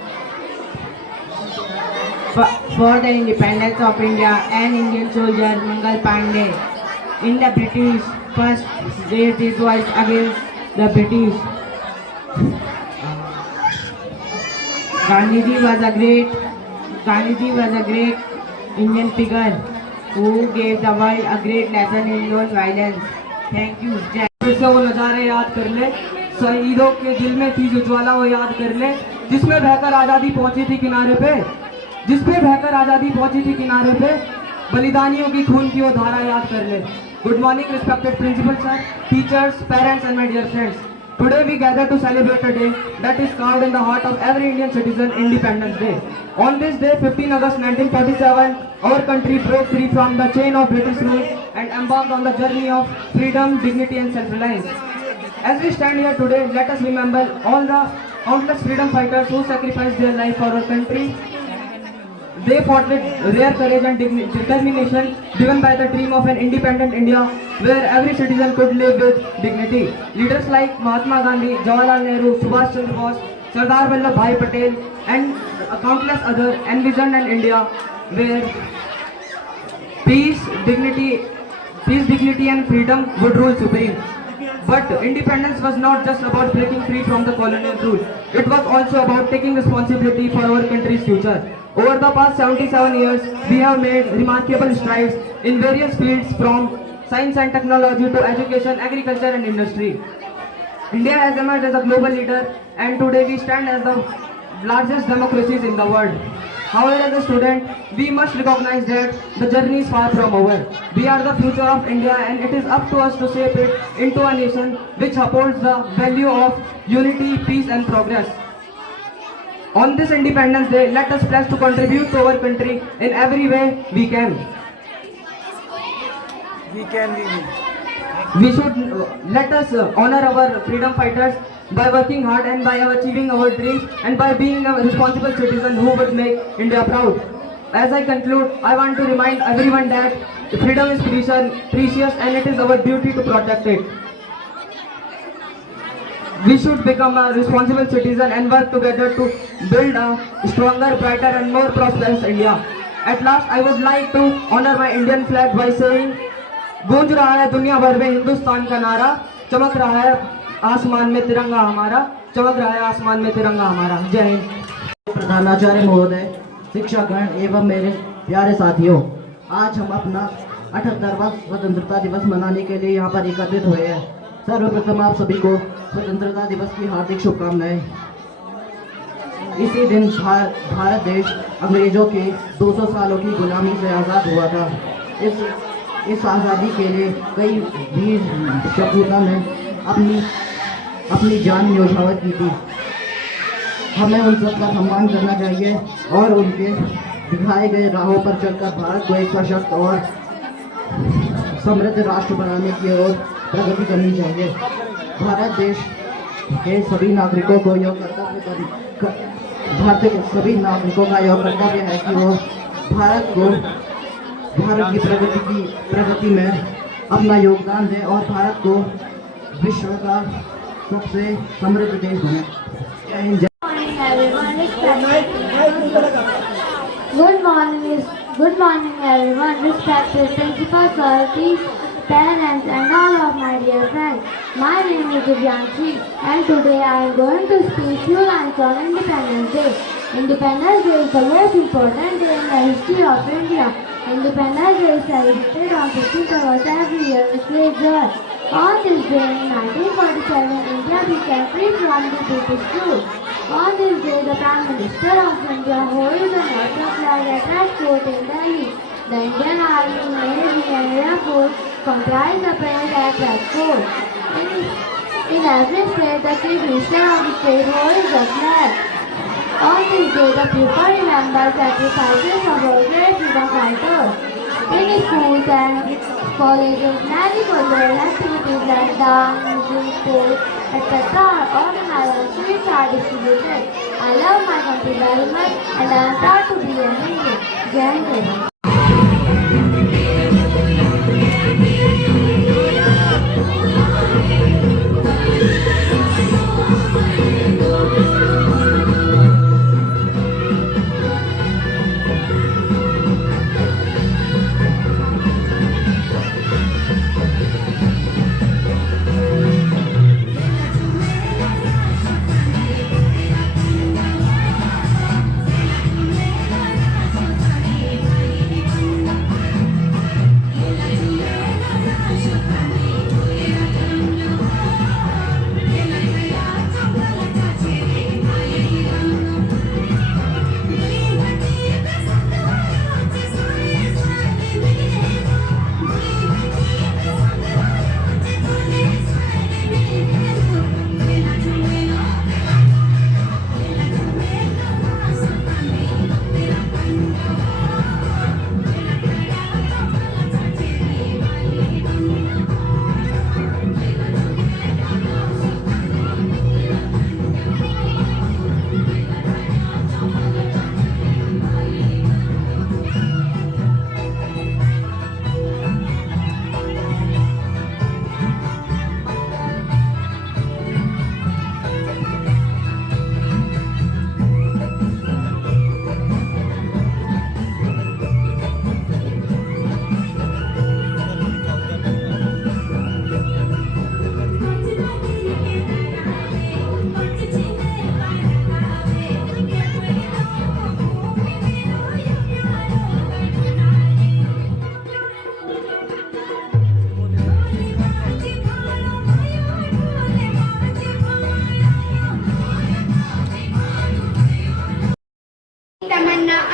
For the independence of India, an Indian soldier, Mangal Pandey, in the British, first raised his voice against the British. Gandhiji was a great Indian figure who gave the world a great lesson in non-violence. Thank you. फिर से वो नज़ारे याद कर ले, शहीदों के दिल में थी जो ज्वाला वो याद कर ले, जिसमें बहकर आज़ादी पहुंची थी किनारे पे, बलिदानियों की खून की वो धारा याद कर ले. Good morning, respected principal sir, teachers, parents, and my dear friends. Today we gather to celebrate a day that is carved in the heart of every Indian citizen, Independence Day. On this day, 15 August 1947, our country broke free from the chain of British rule and embarked on the journey of freedom, dignity and self-reliance. As we stand here today, let us remember all the countless freedom fighters who sacrificed their life for our country. They fought with rare courage and determination, driven by the dream of an independent India where every citizen could live with dignity. Leaders like Mahatma Gandhi, Jawaharlal Nehru, Subhash Chandra Bose, Sardar Vallabhbhai Patel and countless others envisioned an India where peace, dignity and freedom would rule supreme. But independence was not just about breaking free from the colonial rule. It was also about taking responsibility for our country's future. Over the past 77 years, we have made remarkable strides in various fields from science and technology to education, agriculture and industry. India has emerged as a global leader and today we stand as the largest democracies in the world. However, as a student, we must recognize that the journey is far from over. We are the future of India and it is up to us to shape it into a nation which upholds the value of unity, peace and progress. On this Independence Day, let us pledge to contribute to our country in every way we can. We should let us honor our freedom fighters by working hard and by achieving our dreams and by being a responsible citizen who would make India proud. As I conclude, I want to remind everyone that freedom is precious and it is our duty to protect it. We should become a responsible citizen and work together to build a stronger, brighter and more prosperous India. At last, I would like to honor my Indian flag by saying, गूंज रहा है दुनिया भर में हिंदुस्तान का नारा, चमक रहा है आसमान में तिरंगा हमारा, चमक रहा है आसमान में तिरंगा हमारा। जय हिंद। प्रधानाचार्य महोदय, शिक्षकगण एवं मेरे प्यारे साथियों, आज हम अपना 78वां स्वतंत्रता दिवस मनाने के लिए यहाँ पर एकत्रित हुए हैं। सर्वप्रथम आप सभी को स्वतंत्रता दिवस की हार्दिक शुभकामनाएं। इसी दिन भारत देश अंग्रेजों के 200 सालों की गुलामी से आज़ाद हुआ था। इस आज़ादी के लिए कई वीर सपूतों ने अपनी जान न्यौछावर की थी। हमें उन सब का सम्मान करना चाहिए और उनके दिखाए गए राहों पर चलकर भारत को एक सशक्त और समृद्ध राष्ट्र बनाने की ओर प्रगति करनी चाहिए। भारत देश के सभी नागरिकों को यह भारत के सभी नागरिकों का यह कर्तव्य है कि वो भारत की प्रगति में अपना योगदान दें और भारत को विश्व का सबसे समृद्ध देश बनाए। जय Hind. Good morning everyone, respected principal sir, parents and all of my dear friends. My name is Divyanshi and today I am going to speak few lines on Independence Day. Independence Day is the most important day in the history of India. Independence Day is celebrated on 15th August every year with great joy. On this day in 1947, India became free from the British rule. On this day, the Prime Minister of India holds a national flag at Red Fort in Delhi. The Indian Army, Navy and Air Force comprise the parade at Red Fort. In every state, the chief minister of the state holds the flag. On this day, the people remember sacrifices of our great freedom fighters. In schools and colleges, many cultural activities like dance, music, sports, etc. are organized and sweets are distributed. I love my country very much and I am proud to be an Indian. Jai Hind.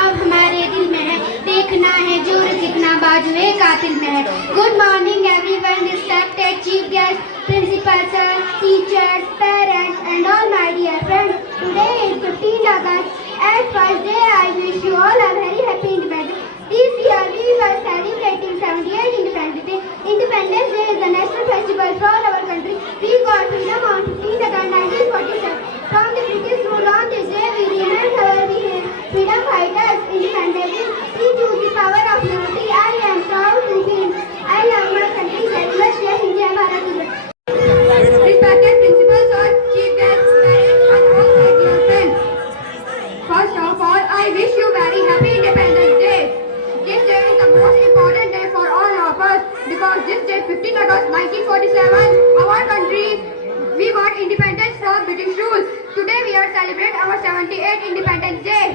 अब हमारे दिल में है, देखना है जोर कितना बाजुए कातिल में है। Good morning everyone, respected chief guest, principal sir, teachers, parents and all my dear friends. Today is 15 August. At first day I wish you all a very happy Independence. This year we were celebrating 78th Independence Day. Independence Day is the national festival for our country. We got freedom on 15 August 1947. From the British rule on this day we remember our freedom fighters. Independence we choose the power of unity. I am proud to be I love my country very much. Jai Bharat. Respected principal sir, chief guests, parents and all my dear friends. First of all, I wish you very happy Independence Day. This day is the most important day for all of us because this day, 15 August 1947, our country, we got independence from British rule. Today we are celebrating our 78th Independence Day.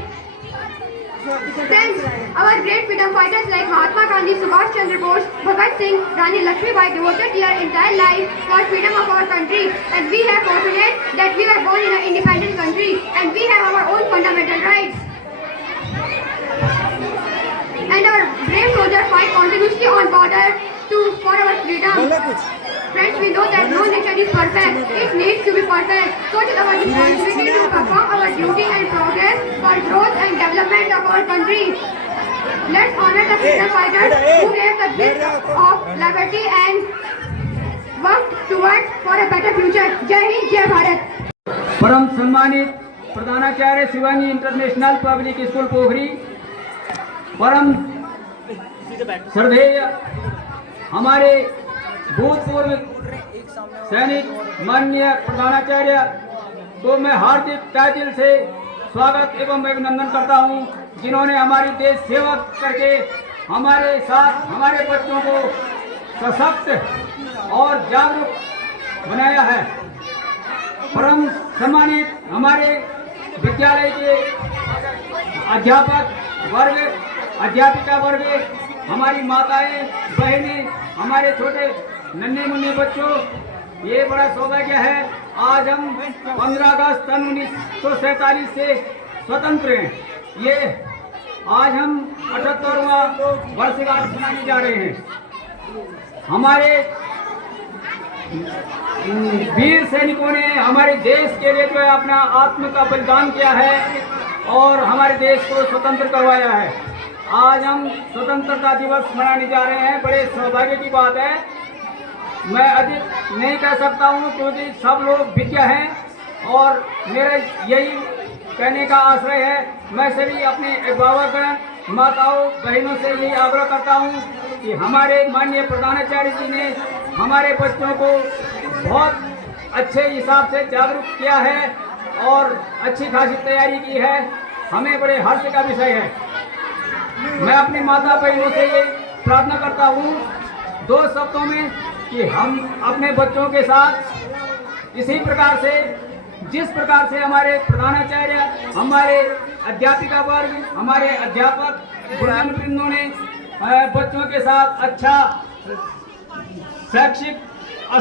Friends, our great freedom fighters like Mahatma Gandhi, Subhash Chandra Bose, Bhagat Singh, Rani Lakshmibai devoted their entire life for freedom of our country, and we are fortunate that we are born in an independent country and we have our own fundamental rights. And our brave soldiers fight continuously on border for our freedom. Friends, we know that no nation is perfect. It needs to be perfect. So it is our responsibility to perform our duty and progress for growth and development of our country. Let's honor the freedom fighters who gave the gift of liberty and worked towards for a better future. Jai Hind, Jai Bharat. परम सम्मानित प्रधानाचार्य Shivani international public school पोखरी, परम श्रद्धेय हमारे भूतपूर्व सैनिक माननीय प्रधानाचार्य को मैं हार्दिक तहे दिल से स्वागत एवं अभिनंदन करता हूं, जिन्होंने हमारी देश सेवा करके हमारे साथ हमारे बच्चों को सशक्त और जागरूक बनाया है। परम सम्मानित हमारे विद्यालय के अध्यापक वर्ग, अध्यापिका वर्ग, हमारी माताएं, बहनें, हमारे छोटे नन्हे मुन्ने बच्चों, ये बड़ा सौभाग्य है आज हम 15 अगस्त सन 1947 से स्वतंत्र हैं। ये आज हम 78वां वर्षगांठ मनाने जा रहे हैं। हमारे वीर सैनिकों ने हमारे देश के लिए जो है अपना आत्म का बलिदान किया है और हमारे देश को स्वतंत्र करवाया है। आज हम स्वतंत्रता दिवस मनाने जा रहे हैं, बड़े सौभाग्य की बात है। मैं अधिक नहीं कह सकता हूं क्योंकि सब लोग विज्ञ हैं और मेरा यही कहने का आश्रय है। मैं सभी अपने अभिभावक, माताओं, बहनों से यही आग्रह करता हूं कि हमारे माननीय प्रधानाचार्य जी ने हमारे बच्चों को बहुत अच्छे हिसाब से जागरूक किया है और अच्छी खासी तैयारी की है। हमें बड़े हर्ष का विषय है। मैं अपनी माता बहनों से ये प्रार्थना करता हूँ 2 शब्दों में कि हम अपने बच्चों के साथ इसी प्रकार से, जिस प्रकार से हमारे प्रधानाचार्य, हमारे अध्यापिका वर्ग, हमारे अध्यापक गुरुजनवृंदों ने बच्चों के साथ अच्छा शैक्षिक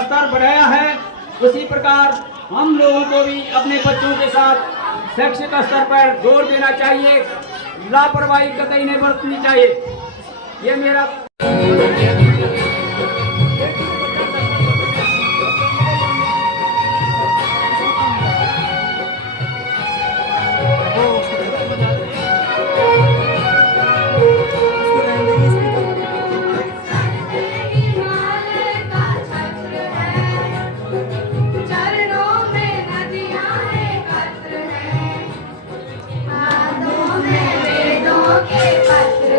स्तर बढ़ाया है, उसी प्रकार हम लोगों को भी अपने बच्चों के साथ शैक्षिक स्तर पर जोर देना चाहिए। लापरवाही कतई नहीं बरतनी चाहिए। ये मेरा के पत्र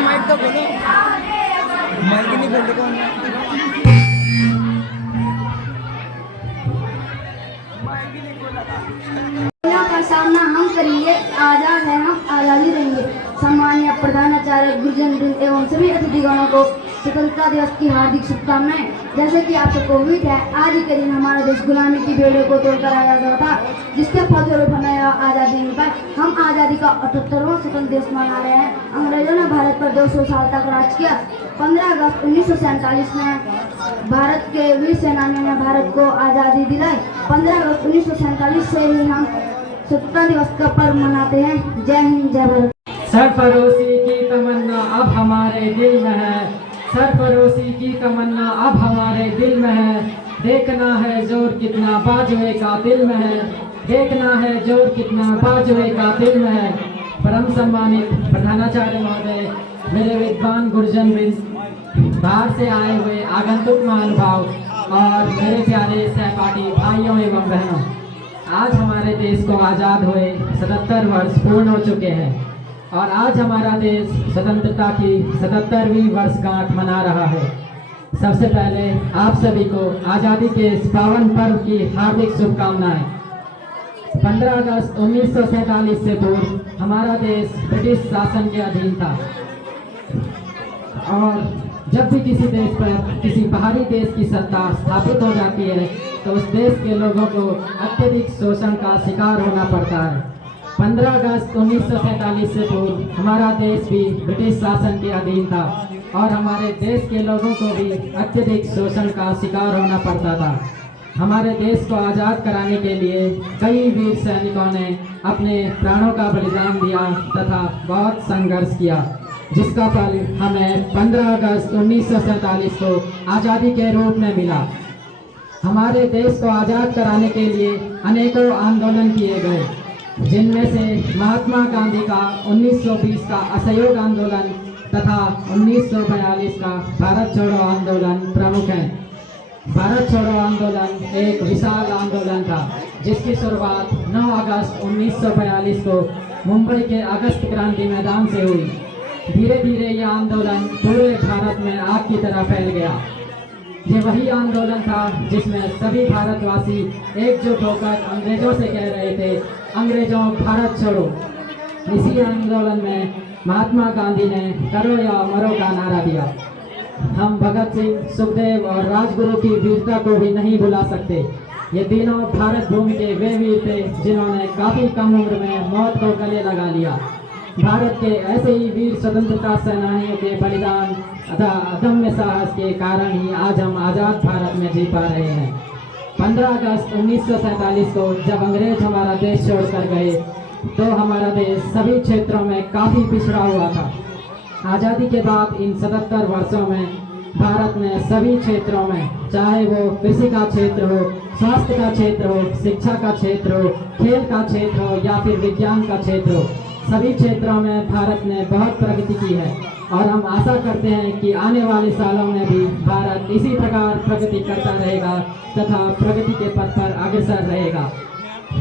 माइक तो बोलो, माइक नहीं बोलते कौन? का सामना हम करेंगे, आजाद है हम आजादी देंगे। सम्माननीय प्रधानाचार्य गुरुजन वृंद एवं सभी अतिथिगणों को स्वतंत्रता दिवस की हार्दिक शुभकामनाएं। जैसे कि आप सबको उम्मीद है, आज ही के दिन हमारा देश गुलामी की बेड़े को तोड़कर आजाद था, जिसके फलस्वरूप हमें आज़ादी मिल पाई। हम आज़ादी का 78वां स्वतंत्र दिवस मना रहे हैं। अंग्रेजों ने भारत पर 200 साल तक राज किया। 15 अगस्त 1947 में भारत के वीर सेनानियों ने भारत को आज़ादी दिलाई। 15 अगस्त 1947 से ही हम स्वतंत्रता दिवस का पर्व मनाते हैं। जय हिंद, जय भारत। सरफरोशी की तमन्ना अब हमारे दिल में है, सरफरोशी की तमन्ना अब हमारे दिल में है। देखना है जोर कितना बाजुए का दिल में है, देखना है जोर कितना बाजुए का दिल में है। परम सम्मानित प्रधानाचार्य महोदय, मेरे विद्वान गुरुजन वृंद, बाहर से आए हुए आगंतुक महानुभाव और मेरे प्यारे सहपाठी भाइयों एवं बहनों, आज हमारे देश को आज़ाद हुए 77 वर्ष पूर्ण हो चुके हैं और आज हमारा देश स्वतंत्रता की 77वीं वर्षगांठ मना रहा है। सबसे पहले आप सभी को आज़ादी के इस पावन पर्व की हार्दिक शुभकामनाएं। 15 अगस्त 1947 से पूर्व हमारा देश ब्रिटिश शासन के अधीन था और जब भी किसी देश पर किसी बाहरी देश की सत्ता स्थापित हो जाती है तो उस देश के लोगों को अत्यधिक शोषण का शिकार होना पड़ता है। 15 अगस्त 1947 से पूर्व हमारा देश भी ब्रिटिश शासन के अधीन था और हमारे देश के लोगों को भी अत्यधिक शोषण का शिकार होना पड़ता था। हमारे देश को आज़ाद कराने के लिए कई वीर सैनिकों ने अपने प्राणों का बलिदान दिया तथा बहुत संघर्ष किया, जिसका फल हमें 15 अगस्त 1947 को आज़ादी के रूप में मिला। हमारे देश को आज़ाद कराने के लिए अनेकों आंदोलन किए गए, जिनमें से महात्मा गांधी का 1920 का असहयोग आंदोलन तथा 1942 का भारत छोड़ो आंदोलन प्रमुख हैं। भारत छोड़ो आंदोलन एक विशाल आंदोलन था, जिसकी शुरुआत 9 अगस्त 1942 को मुंबई के अगस्त क्रांति मैदान से हुई। धीरे धीरे यह आंदोलन पूरे भारत में आग की तरह फैल गया। ये वही आंदोलन था जिसमें सभी भारतवासी एकजुट होकर अंग्रेजों से कह रहे थे, अंग्रेजों भारत छोड़ो। इसी आंदोलन में महात्मा गांधी ने करो या मरो का नारा दिया। हम भगत सिंह, सुखदेव और राजगुरु की वीरता को भी नहीं भुला सकते। ये तीनों भारत भूमि के वे वीर थे जिन्होंने काफ़ी कम उम्र में मौत को गले लगा लिया। भारत के ऐसे ही वीर स्वतंत्रता सेनानियों के बलिदान तथा अदम्य साहस के कारण ही आज हम आज़ाद भारत में जी पा रहे हैं। 15 अगस्त 1947 को जब अंग्रेज हमारा देश छोड़कर गए तो हमारा देश सभी क्षेत्रों में काफ़ी पिछड़ा हुआ था। आज़ादी के बाद इन 77 वर्षों में भारत में सभी क्षेत्रों में, चाहे वो कृषि का क्षेत्र हो, स्वास्थ्य का क्षेत्र हो, शिक्षा का क्षेत्र हो, खेल का क्षेत्र हो या फिर विज्ञान का क्षेत्र हो, सभी क्षेत्रों में भारत ने बहुत प्रगति की है और हम आशा करते हैं कि आने वाले सालों में भी भारत इसी प्रकार प्रगति करता रहेगा तथा प्रगति के पथ पर अग्रसर रहेगा।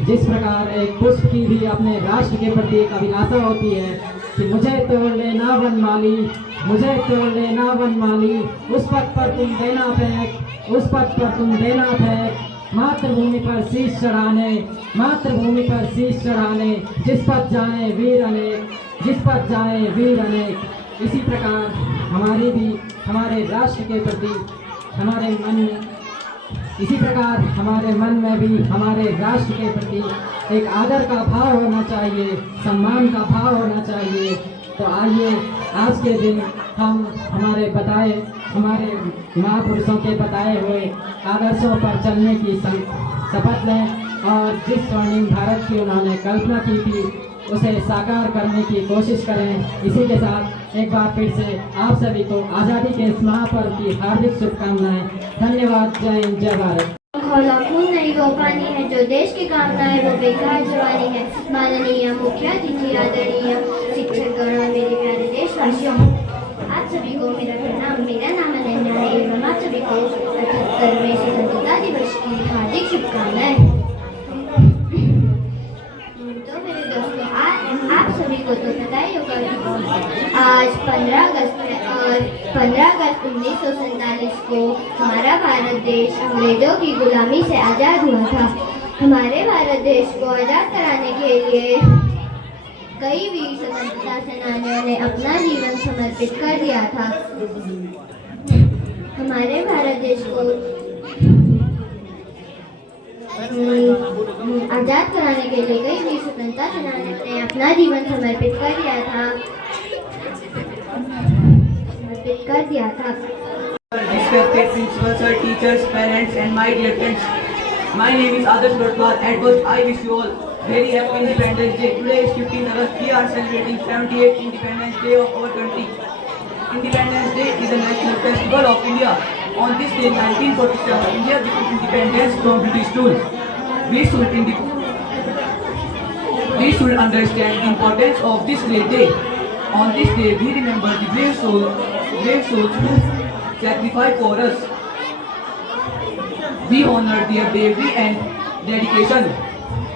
जिस प्रकार एक पुष्प की भी अपने राष्ट्र के प्रति एक अभिलाषा होती है कि मुझे तोड़ लेना वनमाली, मुझे तोड़ लेना वनमाली, उस पथ पर तुम देना फेंक, उस पथ पर तुम देना फेंक, मातृभूमि पर शीश चढ़ाने, मातृभूमि पर शीश चढ़ाने, जिस पथ जाए वीर अनेक, जिस पथ जाए वीर अनेक। इसी प्रकार हमारी भी हमारे राष्ट्र के प्रति हमारे मन में, इसी प्रकार हमारे मन में भी हमारे राष्ट्र के प्रति एक आदर का भाव होना चाहिए, सम्मान का भाव होना चाहिए। तो आइए आज के दिन हम हमारे महापुरुषों के बताए हुए आदर्शों पर चलने की शपथ लें और जिस स्वर्णिम भारत की उन्होंने कल्पना की थी उसे साकार करने की कोशिश करें। इसी के साथ एक बार फिर से आप सभी को आज़ादी के इस महापर्व की हार्दिक शुभकामनाएं। धन्यवाद। जय हिंद, जय भारत। खौला खून नहीं वो पानी है, जो देश की कामना है वो बेकार जवानी है। माननीय मुख्य अतिथि, आदरणीय शिक्षकगण और मेरे प्यारे देशवासियों, आप सभी को मेरा प्रणाम। मेरा नाम अनन्या है एवं आप सभी को 78वें स्वतंत्रता दिवस की हार्दिक शुभकामनाएं। तो मेरे दोस्तों, आप सभी को तो पता ही होगा कि आज 15 अगस्त है और 15 अगस्त 1947 को हमारा भारत देश अंग्रेजों की गुलामी से आज़ाद हुआ था। हमारे भारत देश को आज़ाद कराने के लिए कई वीर स्वतंत्रता सेनानियों ने अपना जीवन समर्पित कर दिया था। हमारे भारत देश को आज़ाद कराने के लिए कई वीर स्वतंत्रता सेनानियों ने अपना जीवन समर्पित कर दिया था। Respected principal sir, teachers, parents, and my dear friends. My name is Adarsh Gurtwal. At first, I wish you all very happy Independence Day. Today is 15 August. We are celebrating 78th Independence Day of our country. Independence Day is a national festival of India. On this day, 1947, India became independence from British rule. We should understand the importance of this great day. On this day, we remember the brave souls who sacrificed for us. We honor their bravery and dedication.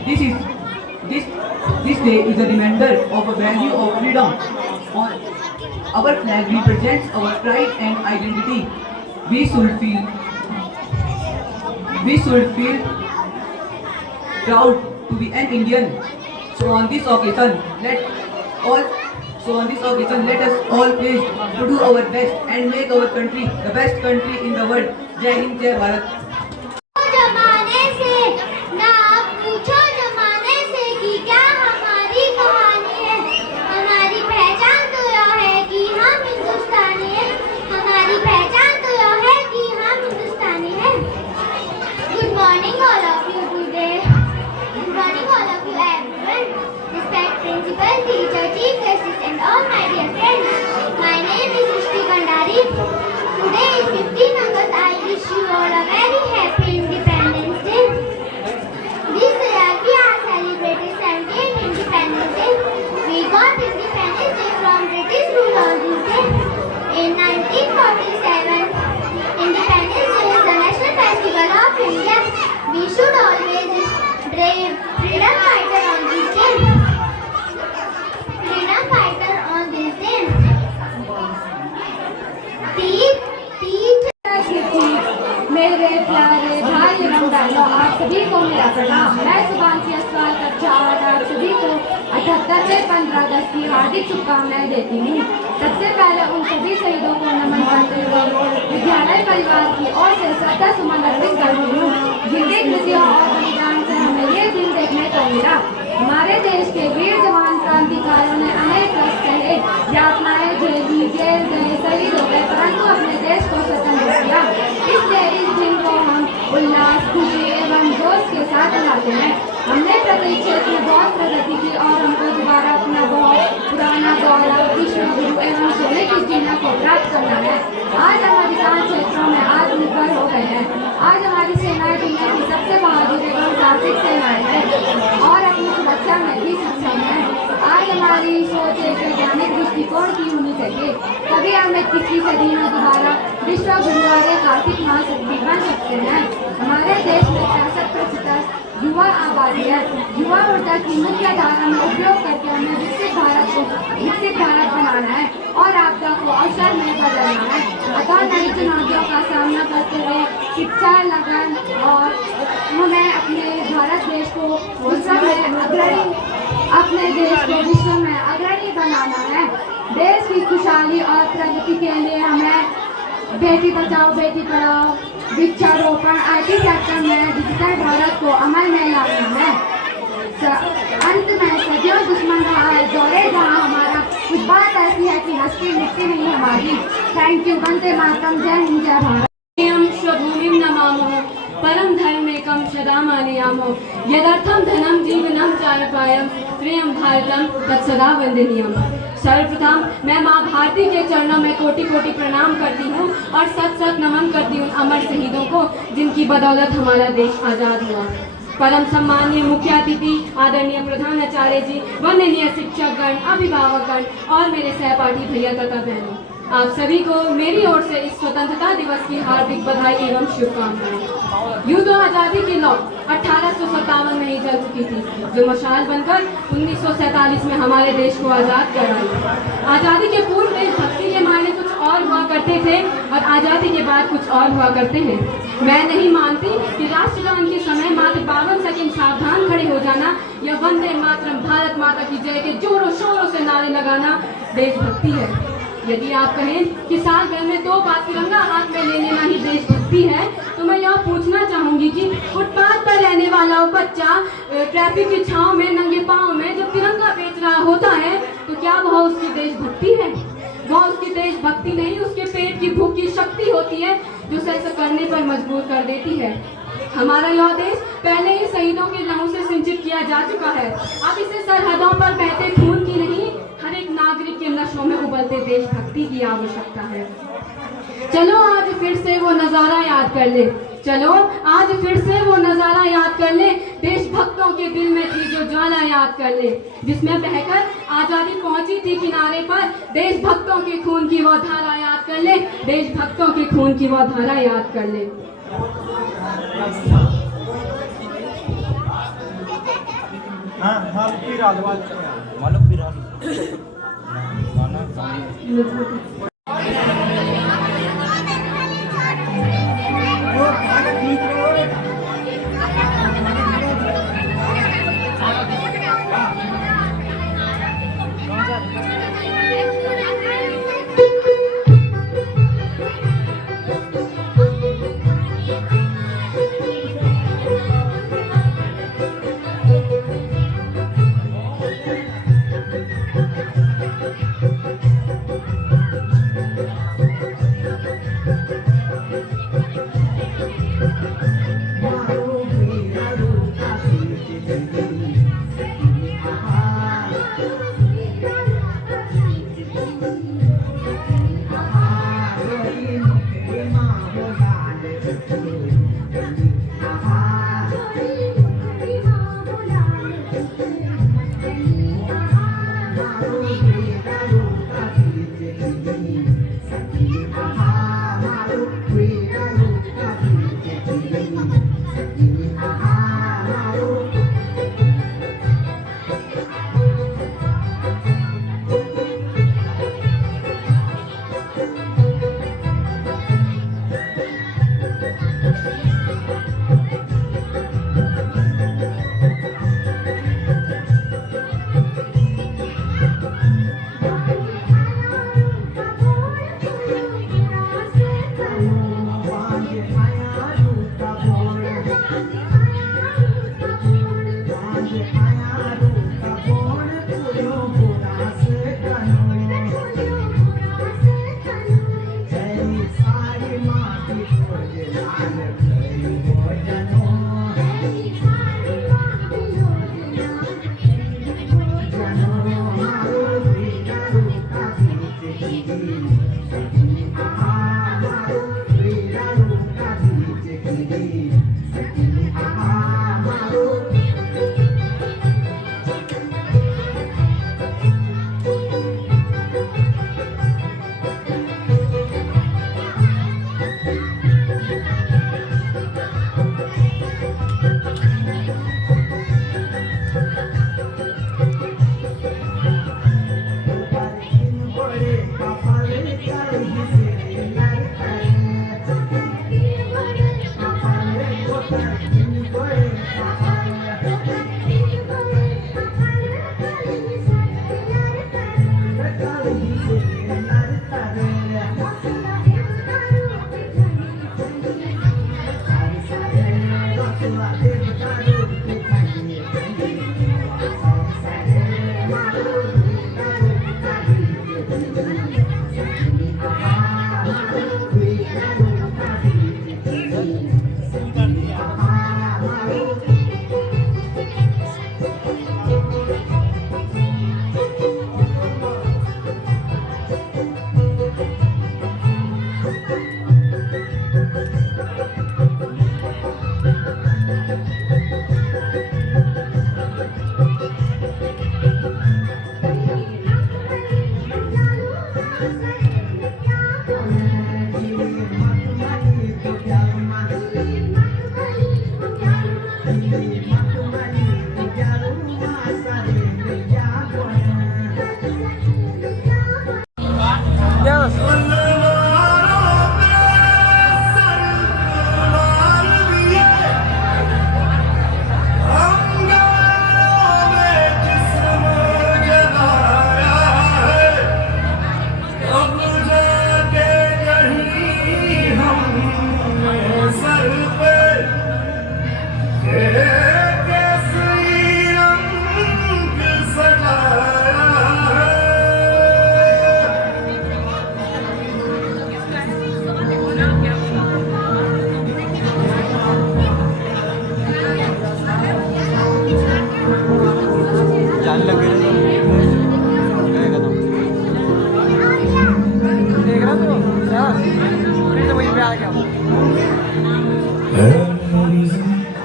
This day is a reminder of a value of freedom. Our flag represents our pride and identity. We should feel proud to be an Indian. So on this occasion, let us all pledge to do our best and make our country the best country in the world. Jai Hind, Jai Bharat. जमाने से ना पूछो जमाने से कि क्या हमारी कहानी है। हमारी पहचान तो यह है कि हम हिंदुस्तानी हैं। हमारी पहचान तो यह है कि हम हिंदुस्तानी हैं। Good morning all of you today. Good morning all of you everyone. Respect principal, teacher, chief guests and all my dear friends. My name is Srishti Kandari. Today is 15 August. I wish you all a very happy Independence Day. This year we are celebrating 78th Independence Day. We got Independence Day from British rule on this day. In 1947, Independence Day is the national festival of India. We should always brave freedom fighter on this day. Freedom fighter on this day. मेरे प्यारे भाई एवं बहनों, आप सभी को मेरा प्रणाम। मैं शुभांशी अस्वाल कक्षा और आप सभी को 78वें 15 अगस्त की हार्दिक शुभकामनाएं देती हूँ। सबसे पहले उन सभी शहीदों को नमन करते हुए विद्यालय परिवार की ओर से श्रद्धा सुमन अर्पित करती हूँ, जिनके कृतियों और बलिदान से हमें ये दिन देखने को मिला। हमारे देश के वीर जवान क्रांतिकारियों ने अनेक कष्ट सहे, यातनाएं झेली, जेल गए, शहीद हो गए, परंतु अपने देश को स्वतंत्र किया। इसलिए इस दिन को हम उल्लास, खुशी एवं जोश के साथ मनाते हैं। हमने प्रत्येक क्षेत्र में बहुत प्रगति की और हमको दोबारा अपना बहुत पुराना गौरव, विश्व गुरु एवं सोने की चिन्ह को प्राप्त करना है। आज हम अधिकांश क्षेत्रों में आत्मनिर्भर हो गए हैं। आज हमारी सेनाएं दुनिया की सबसे बहादुर एवं साहसिक सेनाएं हैं और अपनी सुरक्षा में भी सक्षम है। आज हमारी सोच एक वैज्ञानिक दृष्टिकोण की होनी चाहिए, तभी हम 21वीं सदी में दोबारा विश्व गुरु और एक आर्थिक महाशक्ति बन सकते हैं। हमारे देश में 65% युवा आबादी है। युवा ऊर्जा की मुख्य धारा में उपयोग करके हमें विकसित भारत बनाना है और आपदा को अवसर में बदलना है। अतः नई चुनौतियों का सामना करते हुए शिक्षा, लगन और हमें अपने भारत देश को विश्व में अग्रणी बनाना है। देश की खुशहाली और प्रगति के लिए हमें बेटी बचाओ बेटी पढ़ाओ, वृक्षारोपण आदि सेक्टर में डिजिटल भारत को अमल में लाना है। अंत में सदियों दुश्मन रहा है दौरे जहाँ हमारा, कुछ बात ऐसी है कि हस्ती मिट्टी नहीं हमारी। Thank you. वंदे मातरम। जय हिंद, जय भारत। स्वभूमिं नमामः परम धर्मेकं सदा मानयामः। यदर्थं धनं जीवनं चायपायं श्रेयम भारतम तत्सदा वंदनीयम। सर्वप्रथम मैं माँ भारती के चरणों में कोटि कोटि प्रणाम करती हूँ और सत सत नमन करती हूँ अमर शहीदों को, जिनकी बदौलत हमारा देश आज़ाद हुआ। परम सम्माननीय मुख्य अतिथि आदरणीय प्रधानाचार्य जी, वंदनीय शिक्षकगण, अभिभावकगण और मेरे सहपाठी भैया तथा बहनों, आप सभी को मेरी ओर से इस स्वतंत्रता दिवस की हार्दिक बधाई एवं शुभकामनाएं। यूं तो आज़ादी की लौ 1857 में ही जल चुकी थी, जो मशाल बनकर 1947 में हमारे देश को आज़ाद कराई। आज़ादी के पूर्व देशभक्ति के मायने कुछ और हुआ करते थे और आज़ादी के बाद कुछ और हुआ करते हैं। मैं नहीं मानती कि राष्ट्रगान के समय मात्र 52 सेकंड सावधान खड़े हो जाना या वंदे मातरम भारत माता की जय के जोरों शोरों से नारे लगाना देशभक्ति है। यदि आप कहें कि साल भर में 2 बार तिरंगा हाथ में ले लेना ही देशभक्ति है, तो मैं यह पूछना चाहूंगी कि फुटपाथ पर रहने वाला बच्चा ट्रैफिक की छांव में नंगे पांव में जब तिरंगा बेच रहा होता है, तो क्या वह उसकी देशभक्ति है? वह उसकी देशभक्ति नहीं, उसके पेट की भूख की शक्ति होती है, जो उसे ऐसा करने पर मजबूर कर देती है। हमारा यह देश पहले ही शहीदों के लहू से सिंचित किया जा चुका है। अब इसे सरहदों पर बहते खून की नहीं, हर एक नागरिक के नशों में उबलते देशभक्ति की आवश्यकता है। चलो आज फिर से वो नज़ारा याद कर ले, चलो आज फिर से वो नज़ारा याद कर ले, देशभक्तों के दिल में थी जो ज्वाला याद कर ले, जिसमें बहकर आज़ादी पहुंची थी किनारे पर। देशभक्तों के खून की वो धारा याद कर ले, देशभक्तों के खून की वो धारा याद कर ले। Bye.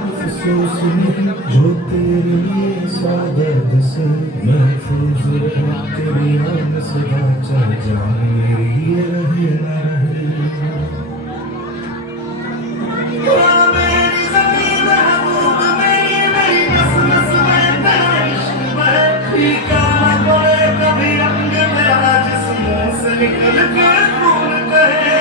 अफसोस नहीं जो तेरे लिए सादत से महफूज रहे तेरी आन से बाचा जान मेरी ये रहे ना रहे मेरी ज़मीन महबूब मेरी मेरी नस नस में तेरा इश्क बहे फीका ना पड़े कभी रंग मेरा जिस्मों से निकल के खून बहे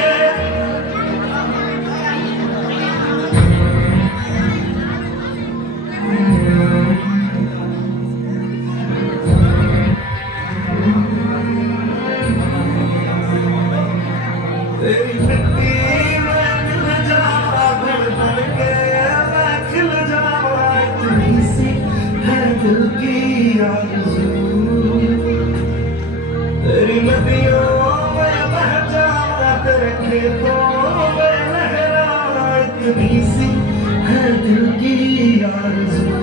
तेरी मिट्टी में मिल जावा बढ़ बढ़ के मैं खिल जावा इतनी सी है दिल की आरज़ू तेरी नदियों में बह जावा तेरे खेतों में लहरा इतनी सी है दिल की आरज़ू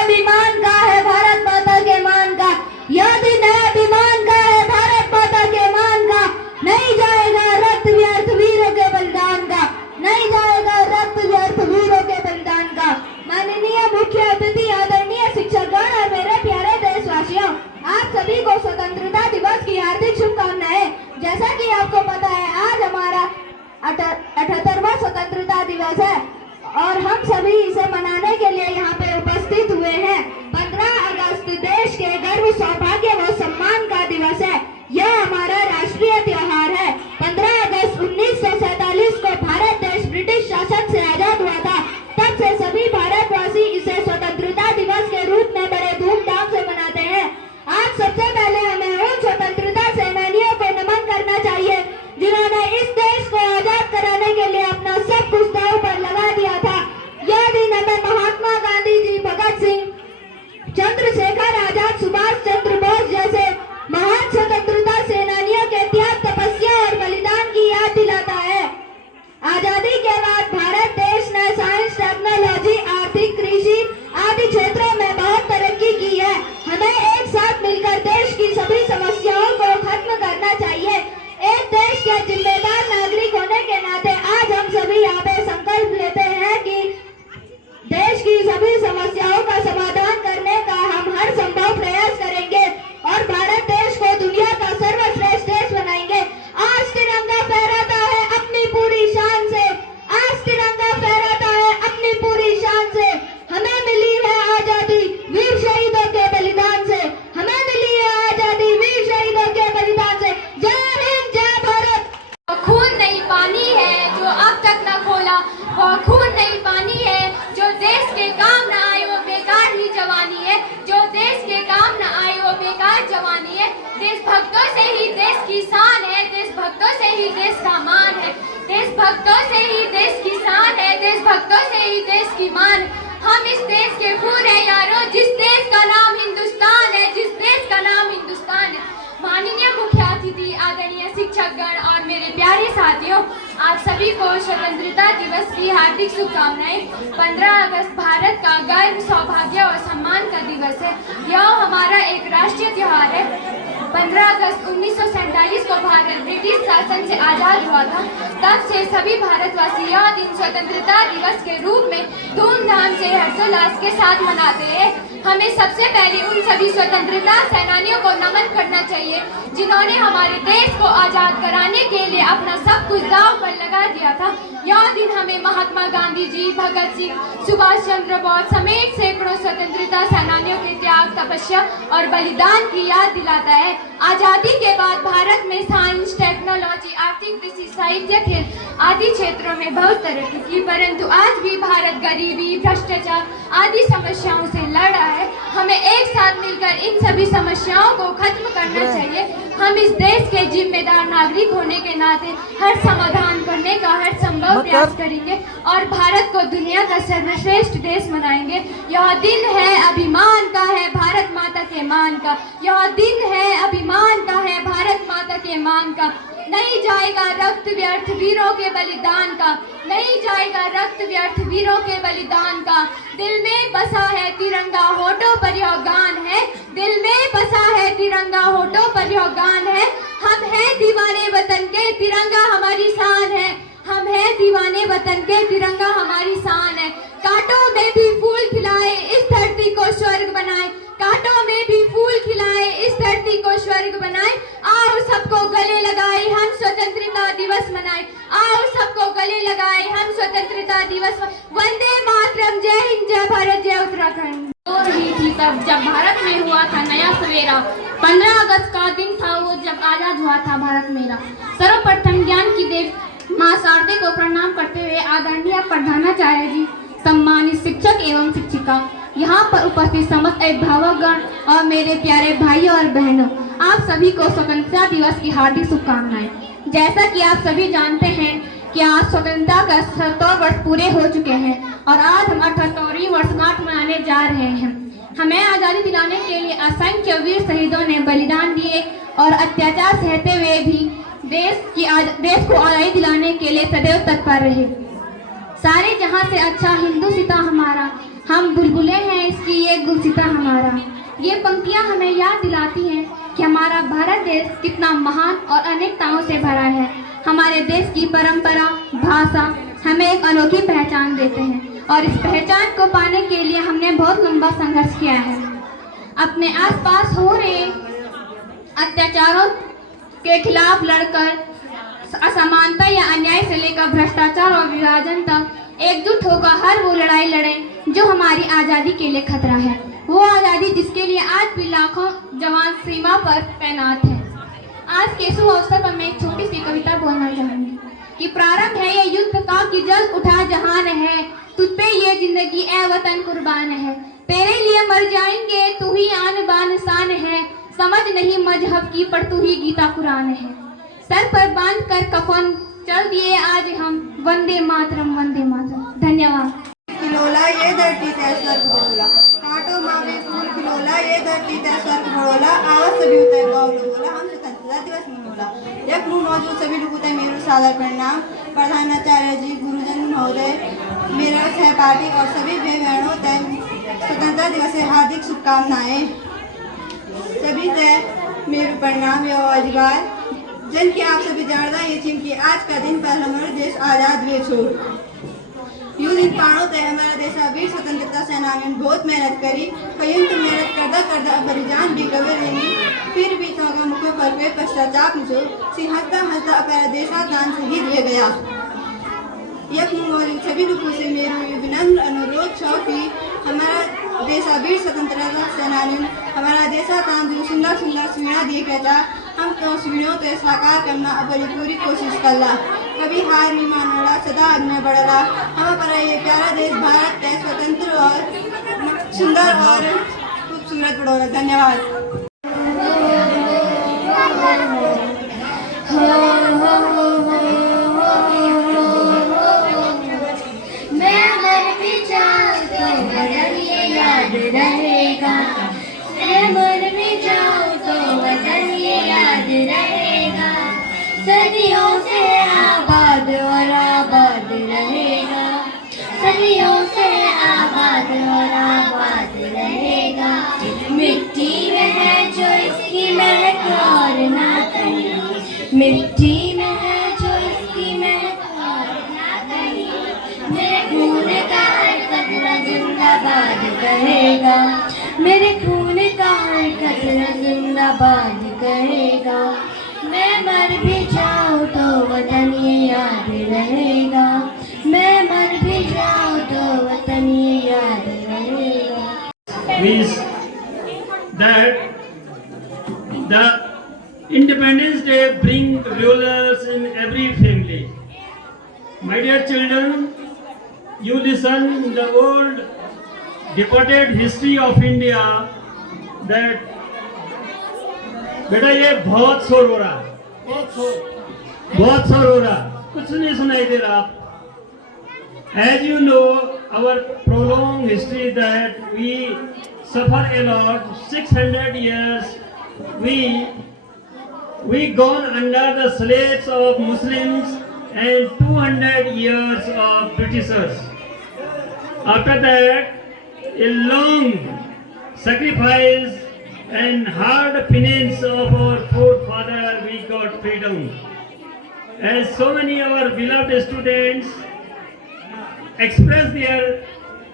अभिमान का है भारत माता के मान का, यह दिन है अभिमान का है भारत माता के मान का। नहीं जाएगा रक्त व्यर्थ वीरों के बलिदान का, नहीं जाएगा रक्त व्यर्थ वीरों के बलिदान का। माननीय मुख्य अतिथि, आदरणीय शिक्षकगण और मेरे प्यारे देशवासियों, आप सभी को स्वतंत्रता दिवस की हार्दिक शुभकामनाएं। जैसा कि आपको पता है, आज हमारा 78वां स्वतंत्रता दिवस है और हम सभी इसे मनाने के लिए यहाँ पे उपस्थित हुए हैं। 15 अगस्त देश के गर्व, सौभाग्य व सम्मान का दिवस है। यह हमारा राष्ट्रीय त्योहार है। 15 अगस्त 1947 को भारत देश ब्रिटिश शासन से आजाद हुआ था। तब से सभी भारतवासी इसे स्वतंत्रता दिवस के रूप में बड़े धूमधाम से मनाते हैं। आज सबसे पहले हमें उन स्वतंत्रता सेनानियों को नमन करना चाहिए जिन्होंने इस देश को आजाद कराने के लिए अपना सब कुछ दांव पर लगा दिया था। यह दिन हमें महात्मा गांधी जी, भगत सिंह, चंद्रशेखर आजाद, सुभाष चंद्र बोस जैसे महान स्वतंत्रता सेनानियों के त्याग, तपस्या और बलिदान की याद दिलाता है। आजादी के बाद भारत देश ने साइंस, टेक्नोलॉजी, आर्थिक, कृषि आदि क्षेत्रों में बहुत तरक्की की है। हमें एक साथ मिलकर देश की सभी समस्याओं को खत्म करना चाहिए। एक देश के जिम्मेदार नागरिक होने के नाते आज हम सभी यहाँ पे संकल्प लेते हैं कि देश की सभी समस्याओं का समाधान करने का हम हर संभव प्रयास करेंगे और भारत देश को दुनिया का सर्वश्रेष्ठ देश बनाएंगे। आज तिरंगा फहराता है अपनी पूरी शान से, आज तिरंगा फहराता है अपनी पूरी शान से। हमें मिली है आजादी वीर शहीदों के बलिदान से, हमें मिली है आजादी वीर शहीदों के बलिदान से। जय हिंद, जय भारत। खून नहीं पानी है जो अब तक न खोला, वो खून नहीं पानी है जो देश के काम न आए, वो बेकार ही जवानी है। जो देश के काम न आए वो बेकार जवानी है। देशभक्तों से ही देश की शान है, देशभक्तों से ही देश का मान है, देशभक्तों से ही देश की शान है, देशभक्तों से ही देश की मान। हम इस देश के फूल हैं यारों, जिस देश का नाम हिंदुस्तान है, जिस देश का नाम हिंदुस्तान है। माननीय मुख्य अतिथि, आदरणीय शिक्षकगण और मेरे प्यारे साथियों, आप सभी को स्वतंत्रता दिवस की हार्दिक शुभकामनाएं। 15 अगस्त भारत का गर्व, सौभाग्य और सम्मान का दिवस है। यह हमारा एक राष्ट्रीय त्योहार है। 15 अगस्त 1947 को भारत ब्रिटिश शासन से आजाद हुआ था। तब से सभी भारतवासी यह दिन स्वतंत्रता दिवस के रूप में धूमधाम से हर्षोल्लास के साथ मनाते हैं। हमें सबसे पहले उन सभी स्वतंत्रता सेनानियों को नमन करना चाहिए जिन्होंने हमारे देश को आजाद कराने के लिए अपना सब कुछ दांव पर लगा दिया था। यह दिन हमें महात्मा गांधी जी, भगत सिंह, सुभाष चंद्र बोस समेत सैकड़ों स्वतंत्रता सेनानियों के त्याग, तपस्या और बलिदान की याद दिलाता है। आजादी के बाद भारत में साइंस, टेक्नोलॉजी, आर्थिक, कृषि, साहित्य, खेल आदि क्षेत्रों में बहुत तरक्की की, परंतु आज भी भारत गरीबी, भ्रष्टाचार आदि समस्याओं से लड़ रहा है। हमें एक साथ मिलकर इन सभी समस्याओं को खत्म करना चाहिए। हम इस देश के जिम्मेदार नागरिक होने के नाते हर समाधान करने का हर संभव प्रयास करेंगे और भारत को दुनिया का सर्वश्रेष्ठ देश बनाएंगे। यह दिन है अभिमान का, है भारत माता के मान का। यह दिन है अभिमान का, है भारत माता के मान का। नहीं जाएगा रक्त व्यर्थ वीरों के बलिदान का, नहीं जाएगा रक्त व्यर्थ वीरों के बलिदान का। दिल में बसा है तिरंगा, होठों पर यह गान है, गान है। हम हैं दीवाने वतन के, तिरंगा हमारी शान है। हम हैं दीवाने वतन के, तिरंगा हमारी शान है। कांटों में भी फूल खिलाए, इस धरती को स्वर्ग बनाए। कांटों में भी फूल खिलाए, इस धरती को स्वर्ग बनाए। आओ सबको गले लगाए, हम स्वतंत्रता दिवस मनाए। आओ सबको गले लगाए, हम स्वतंत्रता दिवस। वंदे मातरम। जय हिंद, जय भारत, जय उत्तराखंड। हो रही थी तब जब भारत में हुआ था नया सवेरा। 15 अगस्त का दिन था वो जब आजाद हुआ था भारत मेरा। सर्वप्रथम ज्ञान की देव माँ शारदे को प्रणाम करते हुए आदरणीय प्रधानाचार्य जी, सम्मानित शिक्षक एवं शिक्षिका, यहाँ पर उपस्थित समस्त अभिभावकगण और मेरे प्यारे भाइयों और बहनों, आप सभी को स्वतंत्रता दिवस की हार्दिक शुभकामनाएं। जैसा कि आप सभी जानते हैं कि आज स्वतंत्रता का 70 वर्ष पूरे हो चुके हैं और आज हम 78वीं वर्षगांठ मनाने जा रहे हैं। हमें आज़ादी दिलाने के लिए असंख्य वीर शहीदों ने बलिदान दिए और अत्याचार सहते हुए भी देश को आज़ादी दिलाने के लिए सदैव तत्पर रहे। सारे जहां से अच्छा हिंदू सीता हमारा, हम बुलबुलें हैं इसकी ये गुलसिता हमारा। ये पंक्तियां हमें याद दिलाती हैं कि हमारा भारत देश कितना महान और अनेकताओं से भरा है। हमारे देश की परंपरा, भाषा हमें एक अनोखी पहचान देते हैं और इस पहचान को पाने के लिए हमने बहुत लंबा संघर्ष किया है। अपने आसपास हो रहे अत्याचारों के खिलाफ लड़कर, असमानता या अन्याय से लेकर भ्रष्टाचार और विभाजन तक एकजुट होकर हर वो लड़ाई लड़ें जो हमारी आज़ादी के लिए खतरा है। वो आज़ादी जिसके लिए आज भी लाखों जवान सीमा पर तैनात हैं। आज के शुभ अवसर पर मैं एक छोटी सी कविता बोलना चाहूंगी कि प्रारंभ है ये युद्ध का कि जल्द उठा जहान है। तुझ पे ये जिंदगी ए वतन कुर्बान है। तेरे लिए मर जाएंगे, तू ही आन बान शान है। समझ नहीं मजहब की पर तू ही गीता कुरान है। सर पर बांध कर कफन चल दिए आज हम, वंदे मातरम, वंदे मातरम। धन्यवाद। खिलौला ये धरती ते स्वर्ग बड़ोला, कांटों मावे फूल खिलौला ये धरती ते स्वर्ग बड़ोला। आवाज सभी उतर गौलो बोला, हम स्वतंत्रता दिवस मनोला। यक मुँह मौजूद सभी लोगों को मेरू सादर प्रणाम। प्रधानाचार्य जी, गुरुजन महोदय, मेरा सहपाठी और सभी भाई बहनों तय स्वतंत्रता दिवस से हार्दिक शुभकामनाएं। सभी तय मेरू प्रणाम यो अजगार जन के आप सभी जानता ये चिम कि आज का दिन पर हमारा देश आजाद हुए छो। यू दिन पाणो तय हमारा देश वीर स्वतंत्रता सेनानियों बहुत मेहनत करी। कहीं तो मेहनत करदा बलिदान भी गवे लेनी, फिर भी तो मुख्य पर कोई पश्चाताप जो सी हंसता हंसता अपना देशा दान से ही दिया गया। यक मौजूद सभी लोगों से मेरा विनम्र अनुरोध छो कि हमारा देशा वीर स्वतंत्रता सेनानियों हमारा देशा काम जो सुंदर सुंदर सुविधा दिए कहता हम तो सुविधाओं को साकार करना अपनी पूरी कोशिश करला। कभी हार नहीं मानला, सदा आगे बढ़ला। हम पर ये प्यारा देश भारत है स्वतंत्र और सुंदर और खूबसूरत बढ़ोला। धन्यवाद। मैं मर भी जाऊं तो वतन ये याद रहेगा। मैं मर भी जाऊं तो वतन ये याद रहेगा। सदियों से आबाद और आबाद रहेगा। सदियों से आबाद और आबाद रहेगा। मिट्टी में है जो इसकी महक और ना कहीं। मिट्टी में है जो इसकी महक और ना कहीं। मेरे खून का हर कतरा जिंदाबाद कहेगा। मेरे खून का हर कतरा जिंदाबाद कहेगा। मैं मर भी जाऊं तो वतन ये याद रहेगा। मैं मर भी जाऊं तो वतन ये याद रहेगा। Means that the Independence Day bring revelers in every family. My dear children, you listen the old deported history of India that बेटा ये बहुत शोर हो रहा है, बहुत शोर हो रहा, कुछ नहीं सुनाई दे रहा। As you know, our prolonged history that we suffer a lot. 600 years we gone under the slaves of Muslims and 200 years of Britishers. After that, a long sacrifice and hard penance of our forefather we got freedom. As so many of our beloved students express their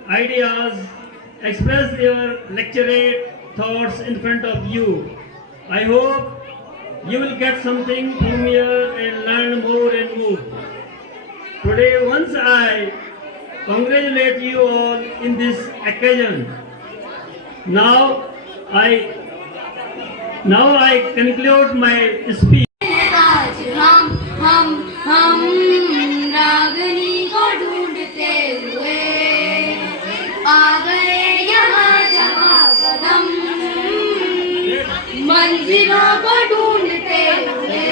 ideas, express their lecturate thoughts in front of you, I hope you will get something from here and learn more and more. Today once I congratulate you all in this occasion. Now I conclude my speech. आज हम रागनी को ढूंढते हुए आ गए यहाँ जहाँ कदम मंजिलों को ढूंढते हुए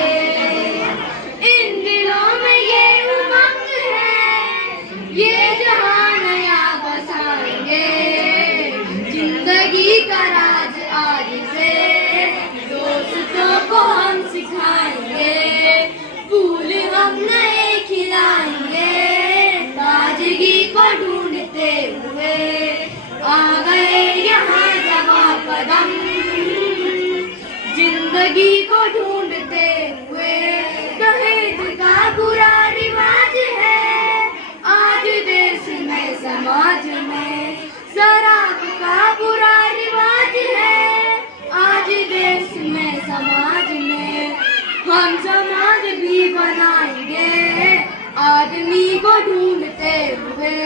इन दिलों में ये उमंग है ये जहाँ नया बसाएंगे जिंदगी का राज आज से दोस्तों को हम सिखाएंगे फूल हम नए खिलाएंगे ताजगी को ढूंढते हुए आ गए यहाँ जहाँ कदम जिंदगी को ढूंढते हुए दहेज का बुरा रिवाज है आज देश में समाज में शराब का बुरा रिवाज है आज देश में समाज में हम समाज भी बनाएंगे आदमी को ढूंढते हुए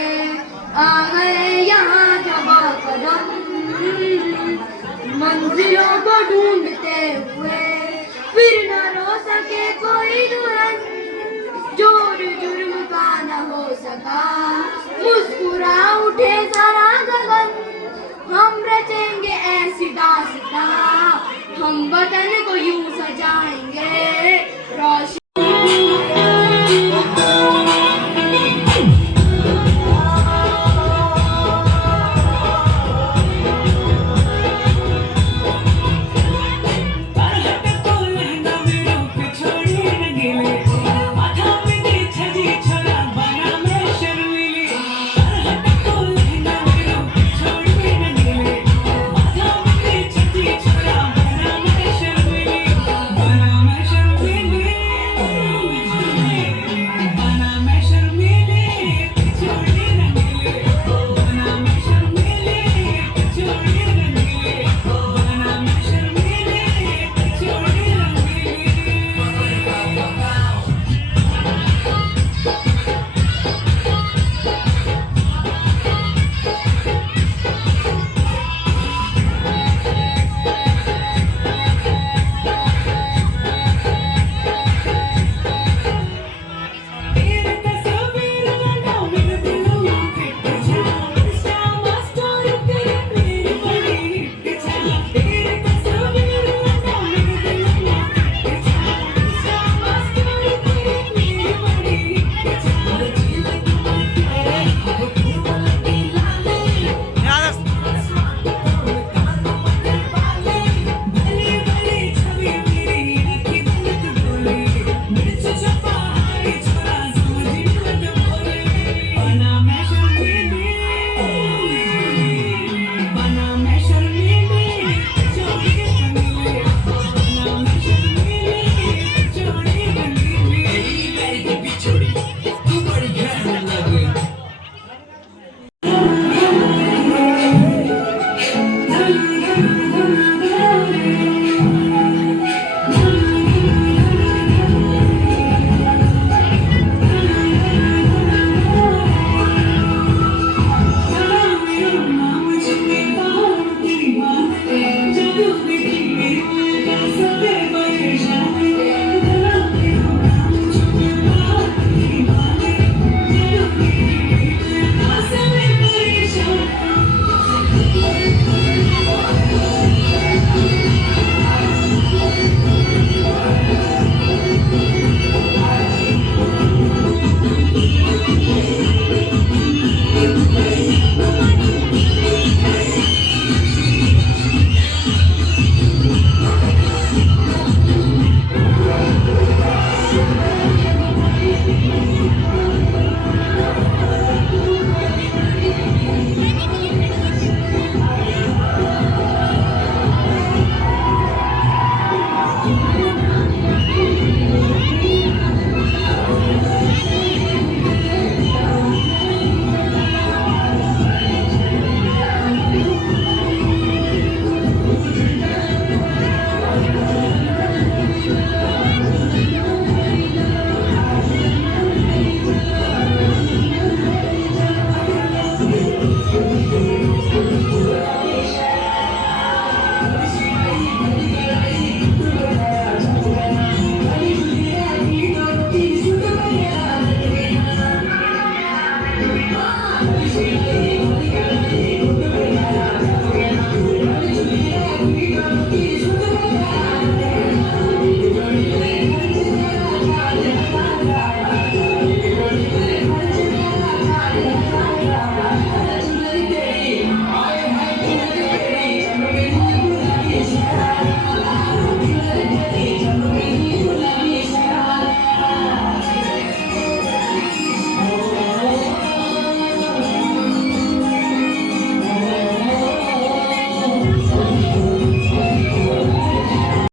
आ गए यहाँ जहाँ कदम मंजिलों को ढूंढते हुए फिर न रो सके कोई दुल्हन जोर जुर्म का न हो सका मुस्कुरा उठे सारा गगन हम रचेंगे ऐसी दास्तां हम वतन को यूं सजाएंगे रोशन